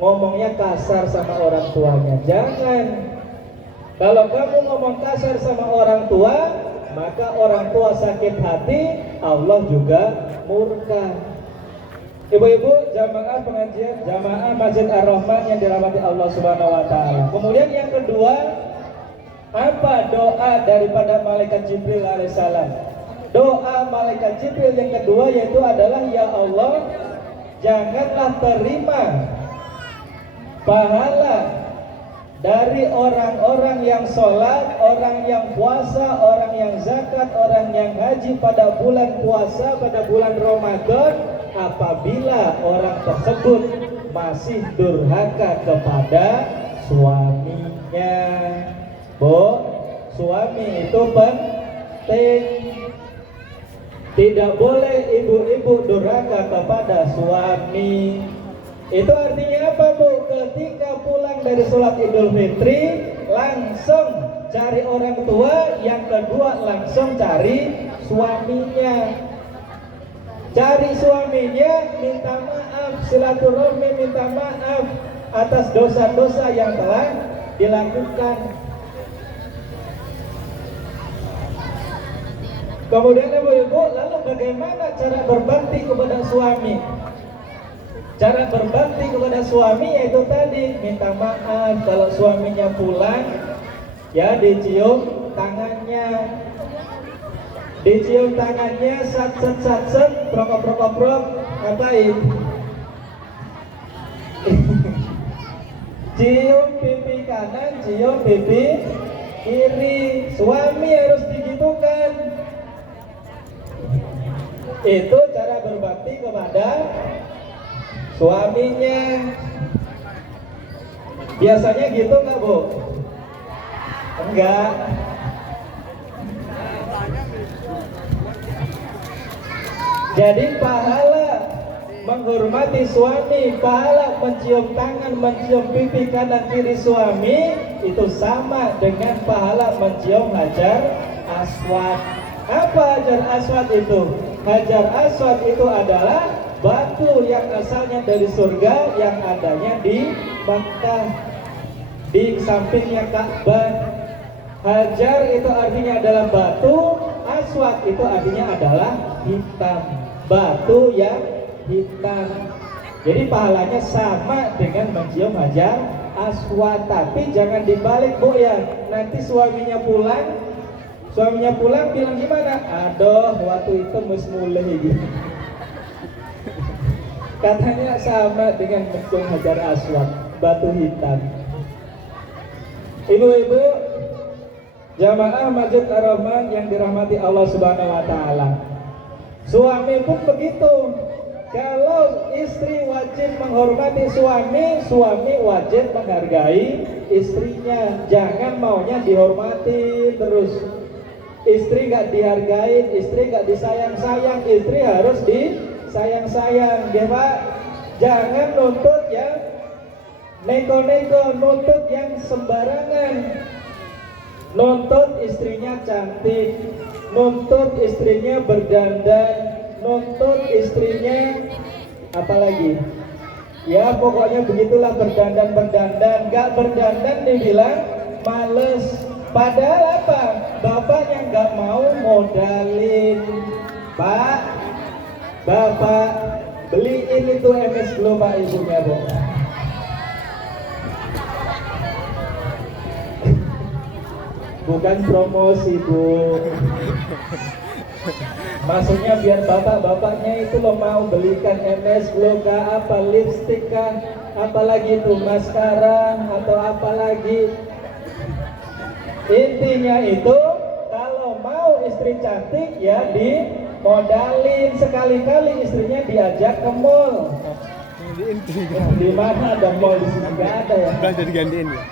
ngomongnya kasar sama orang tuanya. Jangan. Kalau kamu ngomong kasar sama orang tua, maka orang tua sakit hati, Allah juga murka. Ibu-ibu, jamaah pengajian, jamaah Masjid Ar-Rahman yang dirahmati Allah Subhanahu wa taala. Kemudian yang kedua, apa doa daripada malaikat Jibril alaihissalam? Doa malaikat Jibril yang kedua yaitu adalah, ya Allah, janganlah terima pahala dari orang-orang yang sholat, orang yang puasa, orang yang zakat, orang yang haji pada bulan puasa, pada bulan Ramadan, apabila orang tersebut masih durhaka kepada suaminya. Bu, suami itu penting. Tidak boleh ibu-ibu durhaka kepada suami. Itu artinya apa, Bu? Ketika pulang dari sholat Idul Fitri, langsung cari orang tua. Yang kedua, langsung cari suaminya. Cari suaminya, minta maaf, silaturahmi, minta maaf atas dosa-dosa yang telah dilakukan. Kemudian ibu-ibu, lalu bagaimana cara berbakti kepada suami? Cara berbakti kepada suami yaitu tadi, minta maaf kalau suaminya pulang, ya dicium tangannya. Dicium tangannya, sat, prok, ngapain? Cium pipi kanan, cium pipi kiri. Suami harus digitukan. Itu cara berbakti kepada suaminya. Biasanya gitu nggak, Bu? Enggak. Jadi pahala menghormati suami, pahala mencium tangan, mencium pipi kanan kiri suami, itu sama dengan pahala mencium hajar aswad. Apa hajar aswad itu? Hajar aswad itu adalah batu yang asalnya dari surga, yang adanya di Makkah, di sampingnya Ka'bah. Hajar itu artinya adalah batu, aswad itu artinya adalah hitam, batu yang hitam. Jadi pahalanya sama dengan mencium hajar aswad. Tapi jangan dibalik, Bu, ya. Nanti suaminya pulang bilang gimana? Aduh, waktu itu mulai gitu. Katanya sama dengan mencium hajar aswad, batu hitam. Ibu-ibu, jamaah Masjid Ar-Rahman yang dirahmati Allah Subhanahu wa taala. Suami pun begitu. Kalau istri wajib menghormati suami, suami wajib menghargai istrinya. Jangan maunya dihormati terus. Istri gak dihargai, istri gak disayang-sayang, istri harus disayang-sayang, ya Pak. Jangan nuntut yang neko-neko, nuntut yang sembarangan. nuntut istrinya cantik, nuntut istrinya berdandan, nuntut istrinya apalagi? Ya pokoknya begitulah berdandan. Gak berdandan dibilang males. Padahal apa? Bapaknya gak mau modalin. Pak, bapak beliin itu MS Glow Pak ibunya Bu. Bukan promosi Bu. Maksudnya biar bapak-bapaknya itu lo mau belikan MS Glow kah, apa lipstick kah, apalagi itu maskara atau apalagi. Intinya itu kalau mau istri cantik ya dimodalin, sekali-kali istrinya diajak ke mall. Di mana ada mall di sini? Nggak ada ya. Bukan jadi gantiin ya.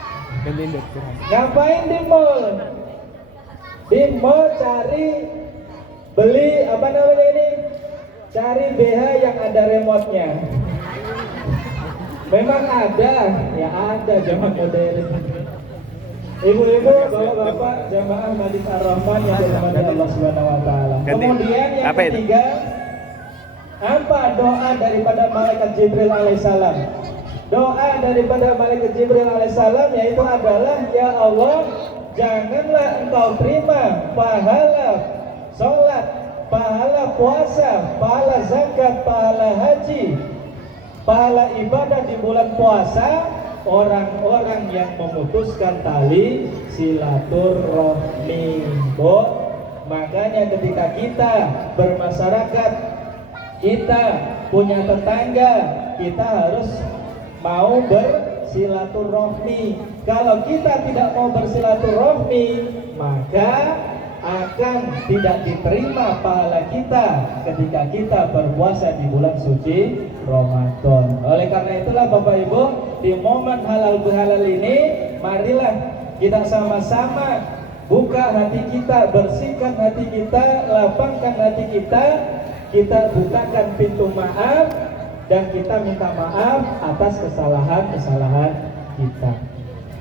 Gantiin dokter. Ngapain di mall? Di mall cari beli apa namanya ini? Cari BH yang ada remote-nya. Memang ada, ya ada zaman modern. Ibu-ibu, bapak-bapak, jamaah Masjid Ar-Rahman yang dirahmati Allah Subhanahu wa taala. Kemudian yang ketiga, apa doa daripada malaikat Jibril alaihissalam? Doa daripada malaikat Jibril alaihissalam yaitu adalah, ya Allah, janganlah engkau terima pahala sholat, pahala puasa, pahala zakat, pahala haji, pahala ibadah di bulan puasa orang-orang yang memutuskan tali silaturahmi. Makanya ketika kita bermasyarakat, kita punya tetangga, kita harus mau bersilaturahmi. Kalau kita tidak mau bersilaturahmi, maka akan tidak diterima pahala kita ketika kita berpuasa di bulan suci Ramadan. Oleh karena itulah Bapak Ibu, di momen halal bihalal ini, marilah kita sama-sama buka hati kita, bersihkan hati kita, lapangkan hati kita bukakan pintu maaf dan kita minta maaf atas kesalahan-kesalahan kita.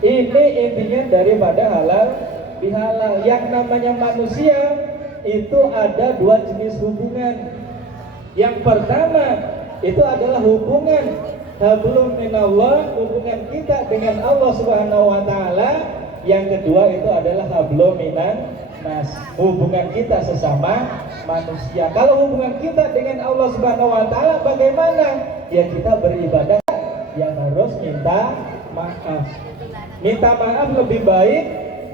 Ini intinya daripada halal bihalal. Yang namanya manusia itu ada dua jenis hubungan. Yang pertama itu adalah hubungan hablum minallah, hubungan kita dengan Allah Subhanahu wa taala. Yang kedua itu adalah hablum minan nas, hubungan kita sesama manusia. Kalau hubungan kita dengan Allah Subhanahu wa taala bagaimana? Ya kita beribadah yang harus minta maaf. Minta maaf lebih baik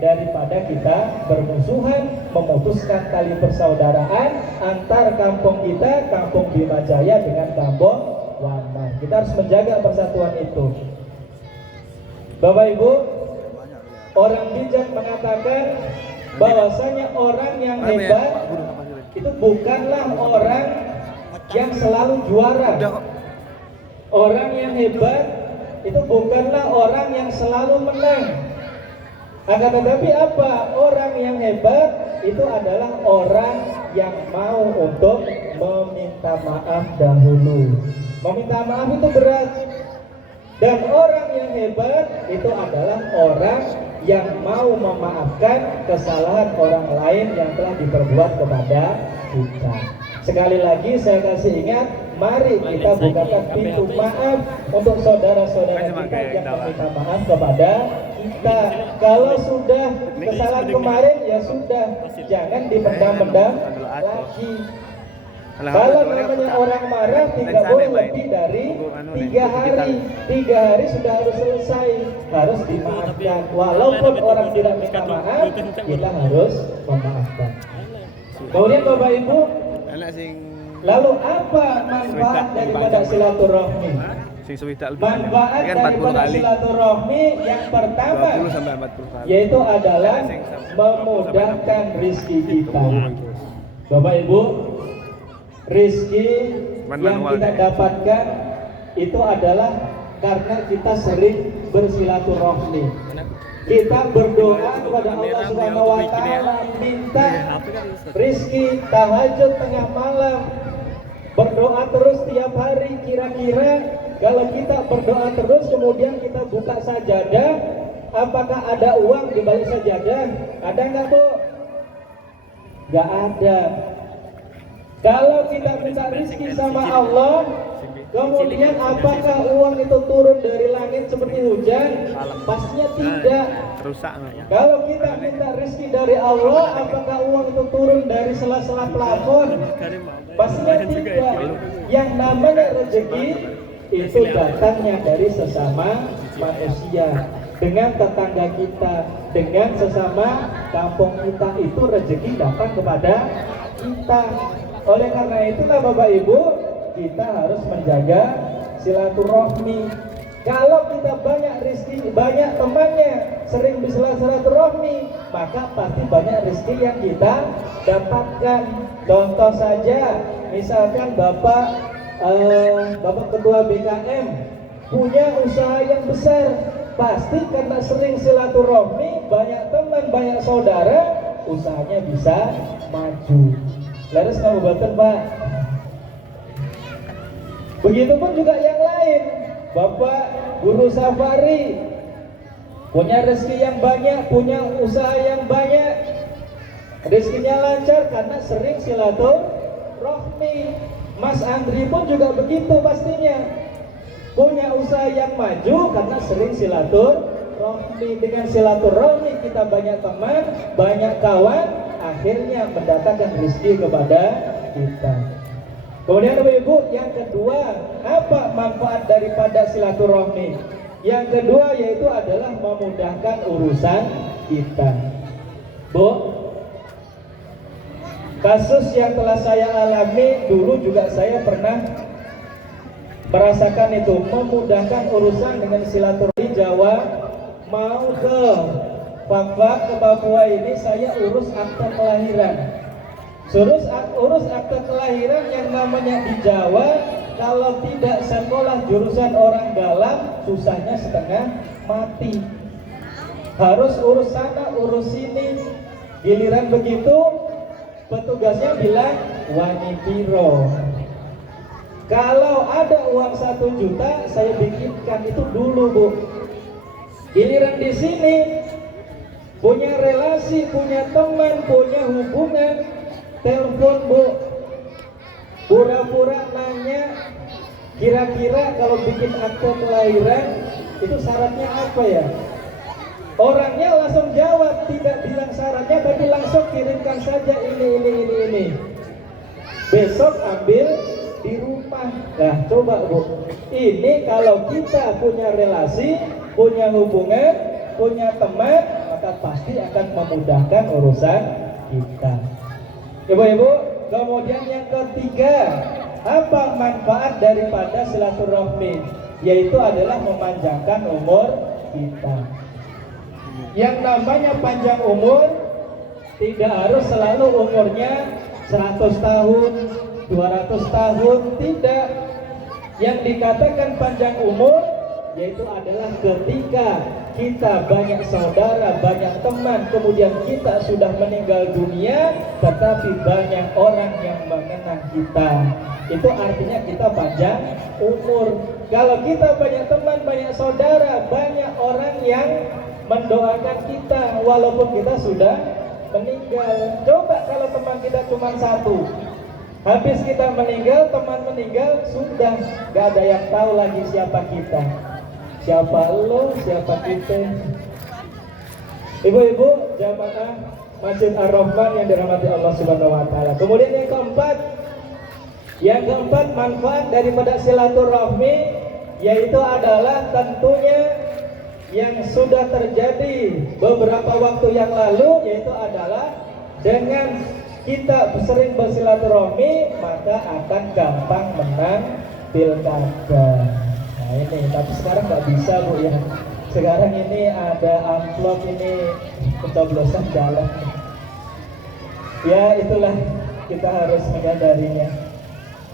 daripada kita bermusuhan, memutuskan tali persaudaraan antar kampung kita, kampung Bima Jaya dengan kampung Waman. Kita harus menjaga persatuan itu. Bapak Ibu, orang bijak mengatakan bahwasanya orang yang hebat itu bukanlah orang yang selalu juara. Orang yang hebat itu bukanlah orang yang selalu menang. Akan tetapi apa? Orang yang hebat itu adalah orang yang mau untuk meminta maaf dahulu. Meminta maaf itu berat. Dan orang yang hebat itu adalah orang yang mau memaafkan kesalahan orang lain yang telah diperbuat kepada kita. Sekali lagi saya kasih ingat, mari kita bukakan pintu maaf untuk saudara-saudara kita yang meminta maaf kepada kita. Kalau sudah kesalahan kemarin ya sudah, jangan dipendam-pendam lagi. Kalau namanya orang marah tidak boleh lebih dari 3 hari. 3 hari sudah harus selesai, harus dimaafkan. Walaupun orang tidak minta maaf, kita harus memaafkan. Kemudian Bapak Ibu, lalu apa manfaat daripada silaturahmi? Manfaat daripada silaturahmi yang pertama yaitu adalah memudahkan rizki kita. Bapak Ibu, rizki yang kita dapatkan itu adalah karena kita sering bersilaturahmi. Kita berdoa kepada Allah Subhanahu wa taala, minta rizki, tahajud tengah malam, berdoa terus tiap hari. Kira-kira kalau kita berdoa terus kemudian kita buka sajadah, apakah ada uang di balik sajadah? Ada nggak, Bu? Nggak ada. Kalau kita minta rezeki sama Allah, kemudian apakah uang itu turun dari langit seperti hujan? Pastinya tidak. Rusak namanya. Kalau kita minta rezeki dari Allah, apakah uang itu turun dari sela-sela plafon? Pastinya tidak. Yang namanya rezeki itu datangnya dari sesama manusia, dengan tetangga kita, dengan sesama kampung kita. Itu rezeki datang kepada kita. Oleh karena itulah Bapak Ibu, kita harus menjaga silaturahmi. Kalau kita banyak rezeki, banyak temannya, sering bersilaturahmi, maka pasti banyak rezeki yang kita dapatkan. Contoh saja, misalkan Bapak Ketua BKM punya usaha yang besar, pasti karena sering silaturahmi, banyak teman, banyak saudara, usahanya bisa maju. Laris Kabupaten, Pak. Begitupun juga yang lain. Bapak Guru Safari punya rezeki yang banyak, punya usaha yang banyak, rezekinya lancar karena sering silaturahmi. Mas Andri pun juga begitu pastinya, punya usaha yang maju karena sering silaturahmi. Dengan silaturahmi kita banyak teman, banyak kawan, akhirnya mendatangkan rezeki kepada kita. Kemudian Ibu, yang kedua, apa manfaat daripada silaturahmi? Yang kedua yaitu adalah memudahkan urusan kita. Bu, kasus yang telah saya alami dulu juga saya pernah merasakan itu, memudahkan urusan dengan silaturahmi. Jawa mau ke Papua, ke Papua ini saya urus akte kelahiran. Urus akte kelahiran yang namanya di Jawa, kalau tidak sekolah jurusan orang dalam, susahnya setengah mati. Harus urus sana, urus sini. Giliran begitu, petugasnya bilang wani piro. Kalau ada uang 1 juta, saya bikinkan itu dulu, Bu. Giliran di sini, punya relasi, punya teman, punya hubungan, telepon, Bu, pura-pura nanya, kira-kira kalau bikin akte kelahiran itu syaratnya apa ya? Orangnya langsung jawab, tidak bilang syaratnya, tapi langsung kirimkan saja ini. Besok ambil di rumah. Nah, coba, Bu, ini kalau kita punya relasi, punya hubungan, punya teman, maka pasti akan memudahkan urusan kita. Ibu-ibu, kemudian yang ketiga, apa manfaat daripada silaturahmi? Yaitu adalah memanjangkan umur kita. Yang namanya panjang umur tidak harus selalu umurnya 100 tahun, 200 tahun, tidak. Yang dikatakan panjang umur yaitu adalah ketika kita banyak saudara, banyak teman, kemudian kita sudah meninggal dunia, tetapi banyak orang yang mengenang kita. Itu artinya kita panjang umur. Kalau kita banyak teman, banyak saudara, banyak orang yang mendoakan kita walaupun kita sudah meninggal. Coba kalau teman kita cuma 1, habis kita meninggal, teman meninggal, sudah gak ada yang tahu lagi siapa kita. Siapa lo, siapa kita. Ibu-ibu jamaah Masjid Ar-Rahman yang dirahmati Allah Subhanahu wa taala. Kemudian yang keempat manfaat daripada silaturahmi yaitu adalah tentunya yang sudah terjadi beberapa waktu yang lalu, yaitu adalah dengan kita sering bersilaturahmi maka akan gampang menang pilkada. Nah ini, tapi sekarang nggak bisa, Bu, ya. Sekarang ini ada amplop ini pencoblosan jalan. Ya itulah, kita harus menyadarinya.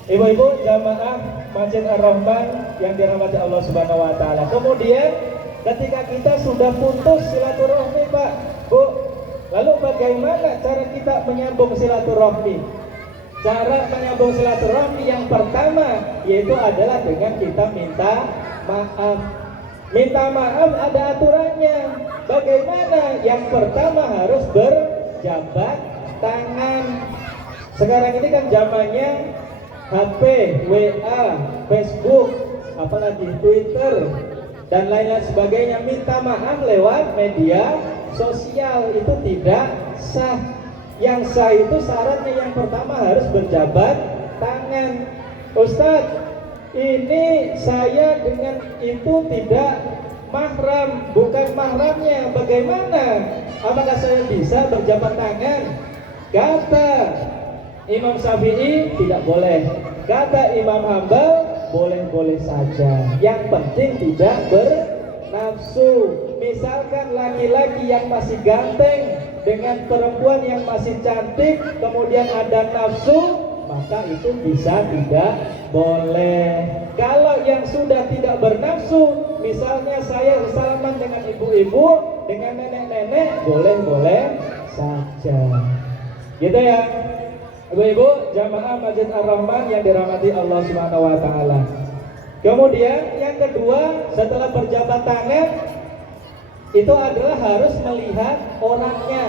Ibu-ibu jamaah Masjid Ar-Rahman yang dirahmati Allah Subhanahu wa taala. Kemudian ketika kita sudah putus silaturahmi, Pak, Bu, lalu bagaimana cara kita menyambung silaturahmi? Cara menyambung silaturahmi yang pertama yaitu adalah dengan kita minta maaf. Minta maaf ada aturannya. Bagaimana? Yang pertama harus berjabat tangan. Sekarang ini kan zamannya HP, WA, Facebook, apalagi Twitter dan lain-lain sebagainya. Minta maaf lewat media sosial itu tidak sah. Yang sah itu syaratnya yang pertama harus berjabat tangan. Ustadz, ini saya dengan itu tidak mahram, bukan mahramnya. Bagaimana? Apakah saya bisa berjabat tangan? Kata Imam Syafi'i tidak boleh. Kata Imam Hambal boleh-boleh saja. Yang penting tidak bernafsu. Misalkan laki-laki yang masih ganteng dengan perempuan yang masih cantik, kemudian ada nafsu, maka itu bisa tidak boleh. Kalau yang sudah tidak bernafsu, misalnya saya bersalaman dengan ibu-ibu, dengan nenek-nenek, boleh-boleh saja. Gitu ya. Ibu-ibu jamaah Masjid Ar-Rahman yang dirahmati Allah Subhanahu wa taala. Kemudian yang kedua, setelah berjabat tangan itu adalah harus melihat orangnya.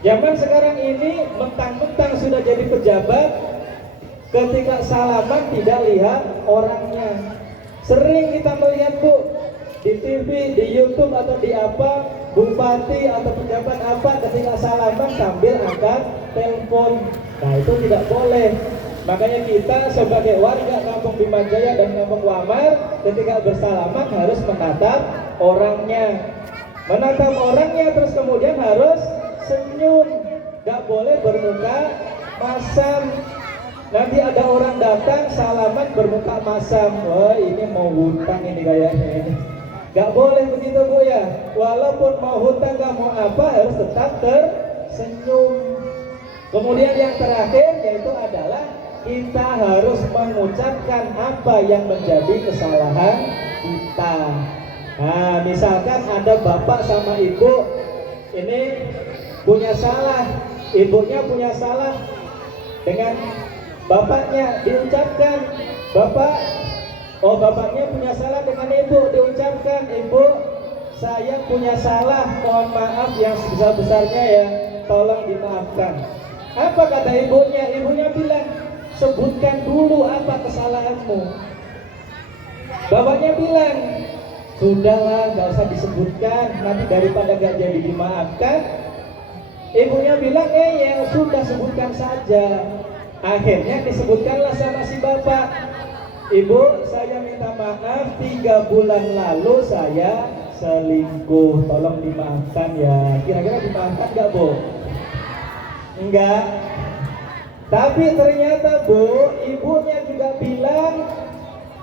Zaman sekarang ini mentang-mentang sudah jadi pejabat, ketika salaman tidak lihat orangnya. Sering kita melihat Bu di TV, di YouTube atau di apa, bupati atau pejabat apa ketika salaman sambil angkat telepon. Nah itu tidak boleh. Makanya kita sebagai warga Kampung Bima Jaya dan Kampung Wamar ketika bersalaman harus menatap orangnya. Menatap orangnya terus kemudian harus senyum. Gak boleh bermuka masam. Nanti ada orang datang salaman bermuka masam. Wah ini mau hutang ini kayaknya ini. Gak boleh begitu Bu ya. Walaupun mau hutang gak mau apa harus tetap tersenyum. Kemudian yang terakhir yaitu adalah kita harus mengucapkan apa yang menjadi kesalahan kita. Nah, misalkan ada bapak sama ibu ini punya salah, ibunya punya salah dengan bapaknya, diucapkan bapaknya punya salah dengan ibu, diucapkan ibu saya punya salah, mohon maaf yang sebesar-besarnya ya, tolong dimaafkan. Apa kata ibunya? Ibunya bilang, sebutkan dulu apa kesalahanmu. Bapaknya bilang, sudahlah gak usah disebutkan, nanti daripada gak jadi dimaafkan. Ibunya bilang, ya sudah sebutkan saja. Akhirnya disebutkanlah sama si bapak, ibu saya minta maaf 3 bulan lalu saya selingkuh, tolong dimaafkan ya. Kira-kira dimaafkan gak Bu? Enggak. Tapi ternyata Bu, ibunya juga bilang,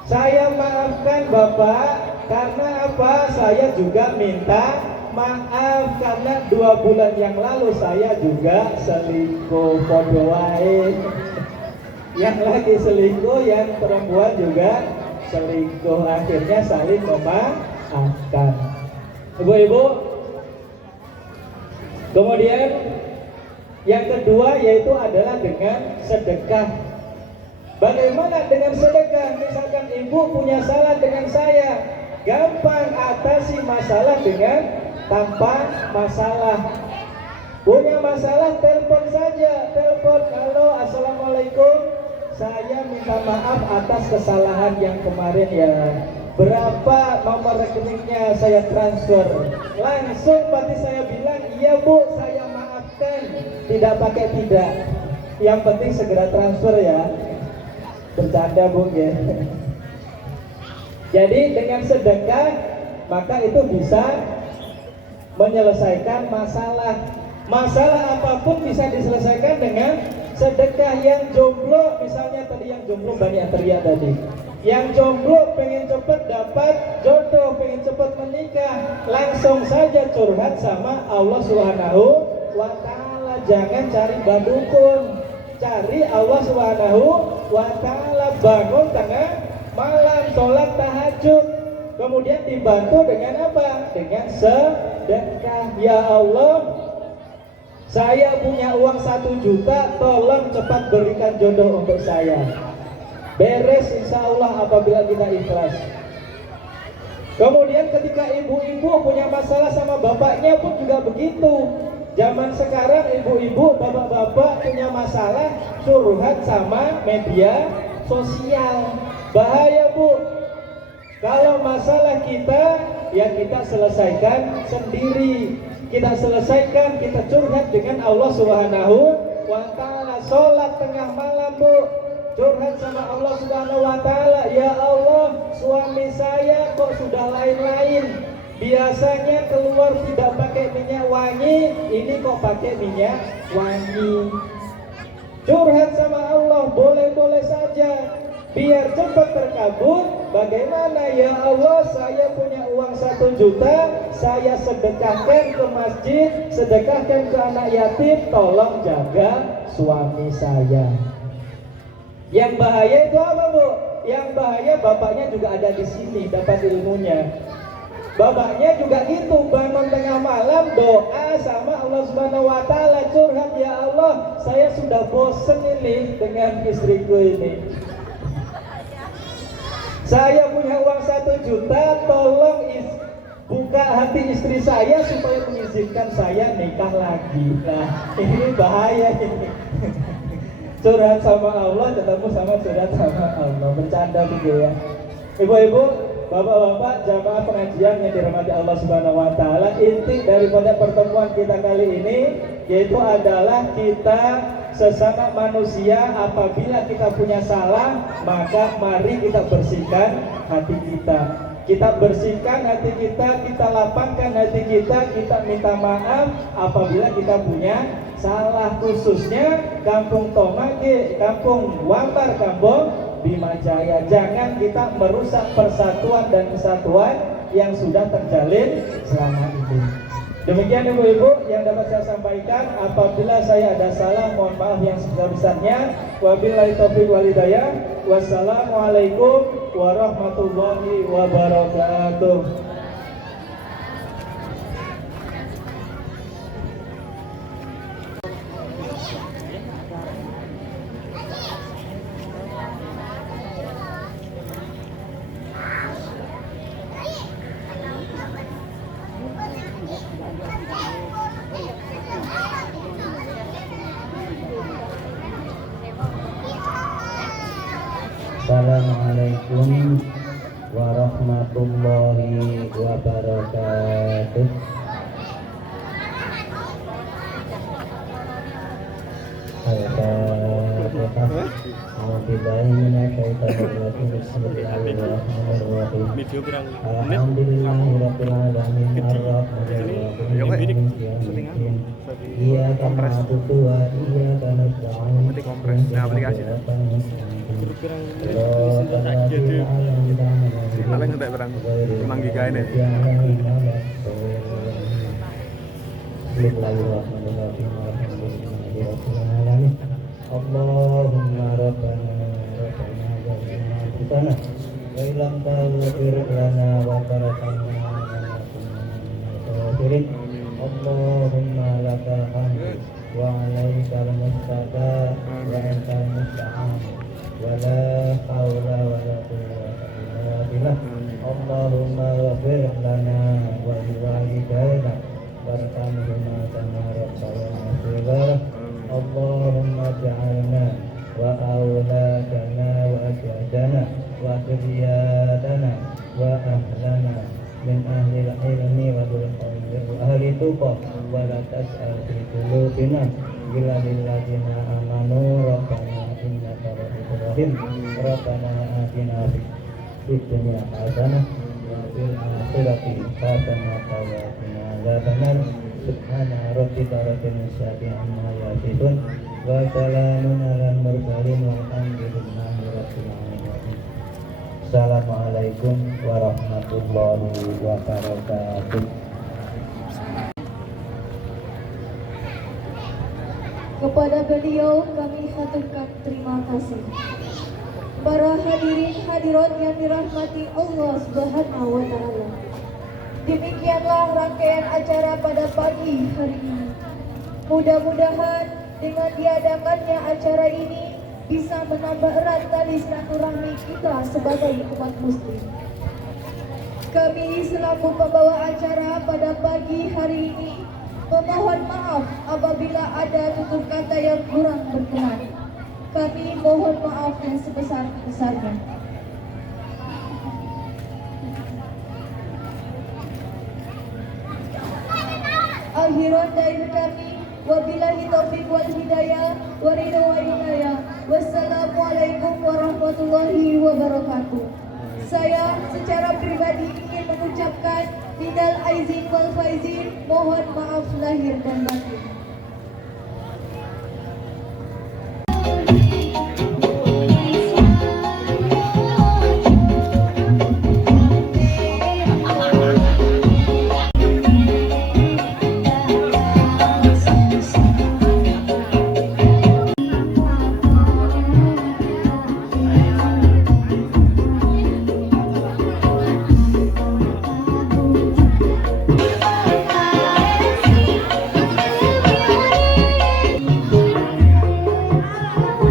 saya maafkan Bapak karena apa? Saya juga minta maaf karena 2 bulan yang lalu saya juga selingkuh. Podo wae. Yang lagi selingkuh, yang perempuan juga selingkuh. Akhirnya saling memaafkan. Ibu-ibu, kemudian yang kedua yaitu adalah dengan sedekah. Bagaimana dengan sedekah? Misalkan ibu punya salah dengan saya, gampang atasi masalah dengan tanpa masalah. Punya masalah, telepon saja. Telepon, halo, assalamualaikum, saya minta maaf atas kesalahan yang kemarin ya. Berapa nomor rekeningnya saya transfer? Langsung pasti saya bilang, iya Bu, saya maafkan. Tidak pakai tidak. Yang penting segera transfer ya. Bercanda Bu ya. Jadi dengan sedekah maka itu bisa menyelesaikan masalah. Masalah apapun bisa diselesaikan dengan sedekah. Yang jomblo, misalnya tadi yang jomblo banyak teriak tadi. Yang jomblo pengen cepat dapat jodoh, pengen cepat menikah, langsung saja curhat sama Allah Subhanahu wa ta'ala. Jangan cari badukun, cari Allah Subhanahu wa ta'ala. Bangun tengah malam, sholat tahajud, kemudian dibantu dengan apa? Dengan sedekah. Ya Allah, saya punya uang 1 juta, tolong cepat berikan jodoh untuk saya. Beres insya Allah apabila kita ikhlas. Kemudian ketika ibu-ibu punya masalah sama bapaknya pun juga begitu. Zaman sekarang ibu-ibu, bapak-bapak punya masalah curhat sama media sosial. Bahaya Bu. Kalau masalah kita, ya kita selesaikan sendiri. Kita selesaikan, kita curhat dengan Allah Subhanahu wa Ta'ala. Sholat tengah malam Bu, curhat sama Allah Subhanahu wa Ta'ala. Ya Allah, suami saya kok sudah lain-lain. Biasanya keluar tidak pakai minyak wangi, ini kok pakai minyak wangi. Curhat sama Allah boleh-boleh saja, biar cepat terkabul. Bagaimana ya Allah, saya punya uang 1 juta, saya sedekahkan ke masjid, sedekahkan ke anak yatim, tolong jaga suami saya. Yang bahaya itu apa Bu? Yang bahaya bapaknya juga ada di sini dapat ilmunya. Bapaknya juga gitu, bangun tengah malam doa sama Allah Subhanahu wa Ta'ala, curhat, ya Allah, saya sudah bosen ini dengan istriku ini. Saya punya uang 1 juta, tolong buka hati istri saya supaya mengizinkan saya nikah lagi. Nah, ini bahaya ini. Curhat sama Allah ketemu sama curhat sama Allah, bercanda gitu ya. Ibu-ibu, bapak-bapak, jamaah pengajian yang dirahmati Allah Subhanahu wa Ta'ala, inti daripada pertemuan kita kali ini yaitu adalah kita sesama manusia, apabila kita punya salah, maka mari kita bersihkan hati kita. Kita bersihkan hati kita lapangkan hati kita minta maaf apabila kita punya salah, khususnya Kampung Tomage, Kampung Wambar, Kampung Bimajaya. Jangan kita merusak persatuan dan kesatuan yang sudah terjalin selama ini. Demikian ibu-ibu yang dapat saya sampaikan. Apabila saya ada salah, mohon maaf yang sebesar-besarnya. Wabillahi taufiq wal hidayah. Wassalamualaikum warahmatullahi wabarakatuh. Assalamualaikum warahmatullahi wabarakatuh. Paling sampai berang 5 giga ini. Allahumma rabbana rabbana wa ilam taghfir lana wa tarhamna Allahumma lakal hamd wa alaikal mustaqaa wa antal musta'an wa la hawla wa la quwwata illa billah. Allahumma ghfir lana wa liwalidayna warhamhuma kama rabbayana shighara. Allahumma ja'alna wa awladana wa azwajana wa dzurriyyatana wa ahlana min ahli ilmi wa dhul-khairi wa ahli tuqa wa la tas'al fi qulubina illa lilladzina amanu rabbana innaka ra'ufur rahim. Rabbana atina fid dunya hasanah wa fil akhirati hasanah wa qina adzabannar. Subhana rabbika rabbil izzati amma yasifun wa salamun alal mursalin walhamdulillahi rabbil alamin. Assalamualaikum warahmatullahi wabarakatuh. Kepada beliau kami haturkan terima kasih. Para hadirin hadirat yang dirahmati Allah Subhanahu wa Ta'ala, demikianlah rangkaian acara pada pagi hari ini. Mudah-mudahan dengan diadakannya acara ini bisa menambah erat tali silaturahmi kita sebagai umat muslim. Kami selaku pembawa acara pada pagi hari ini memohon maaf apabila ada tutur kata yang kurang berkenan. Kami mohon maaf yang sebesar-besarnya. Akhiran dari kami, wabillahi taufiq wal hidayah, waridho wa hidayah. Wassalamualaikum warahmatullahi wabarakatuh. Saya secara pribadi ingin mengucapkan minal aizin wal faizin, mohon maaf lahir dan batin.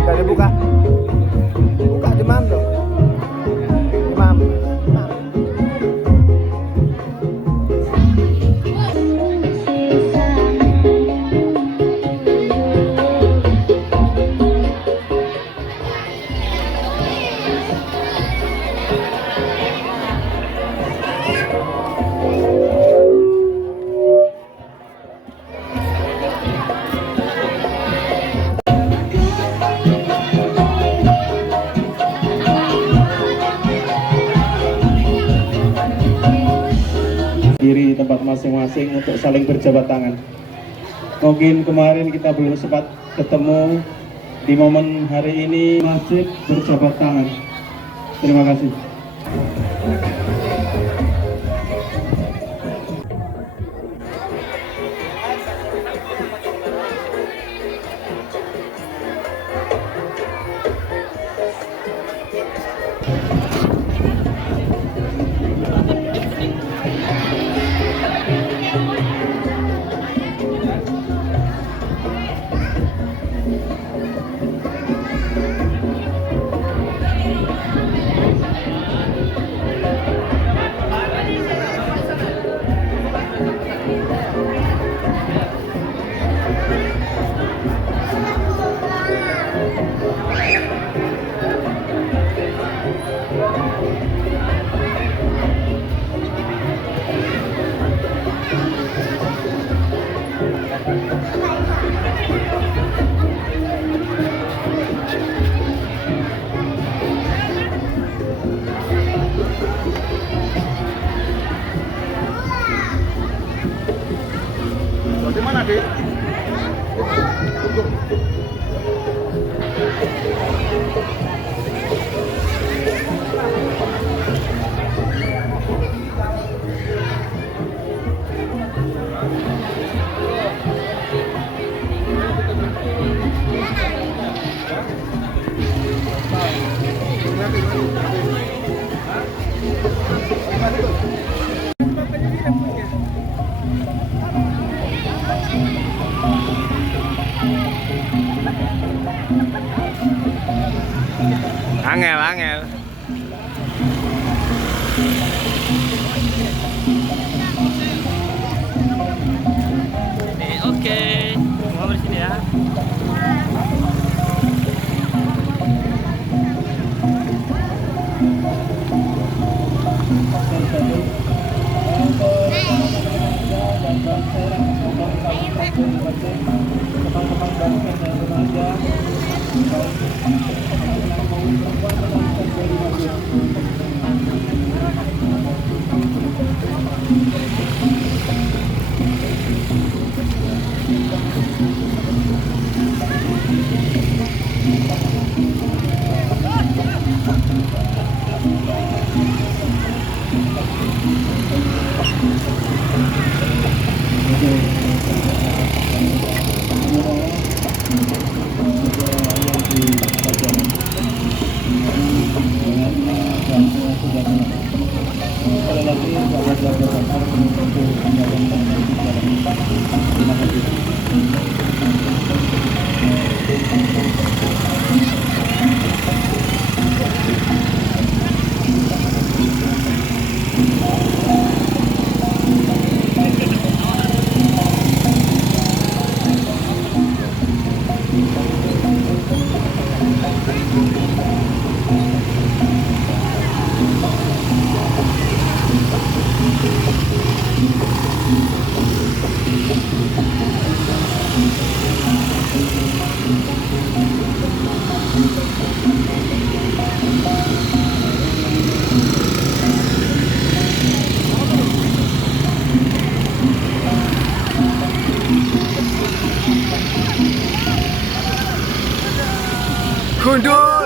Udah dibuka. Buka demam dong. Demam. Diri tempat masing-masing untuk saling berjabat tangan. Mungkin kemarin kita belum sempat ketemu, di momen hari ini masjid berjabat tangan. Terima kasih. Di mana, Dek? Angel, angel. Oke, mau bersini ya. Yang di Gundul.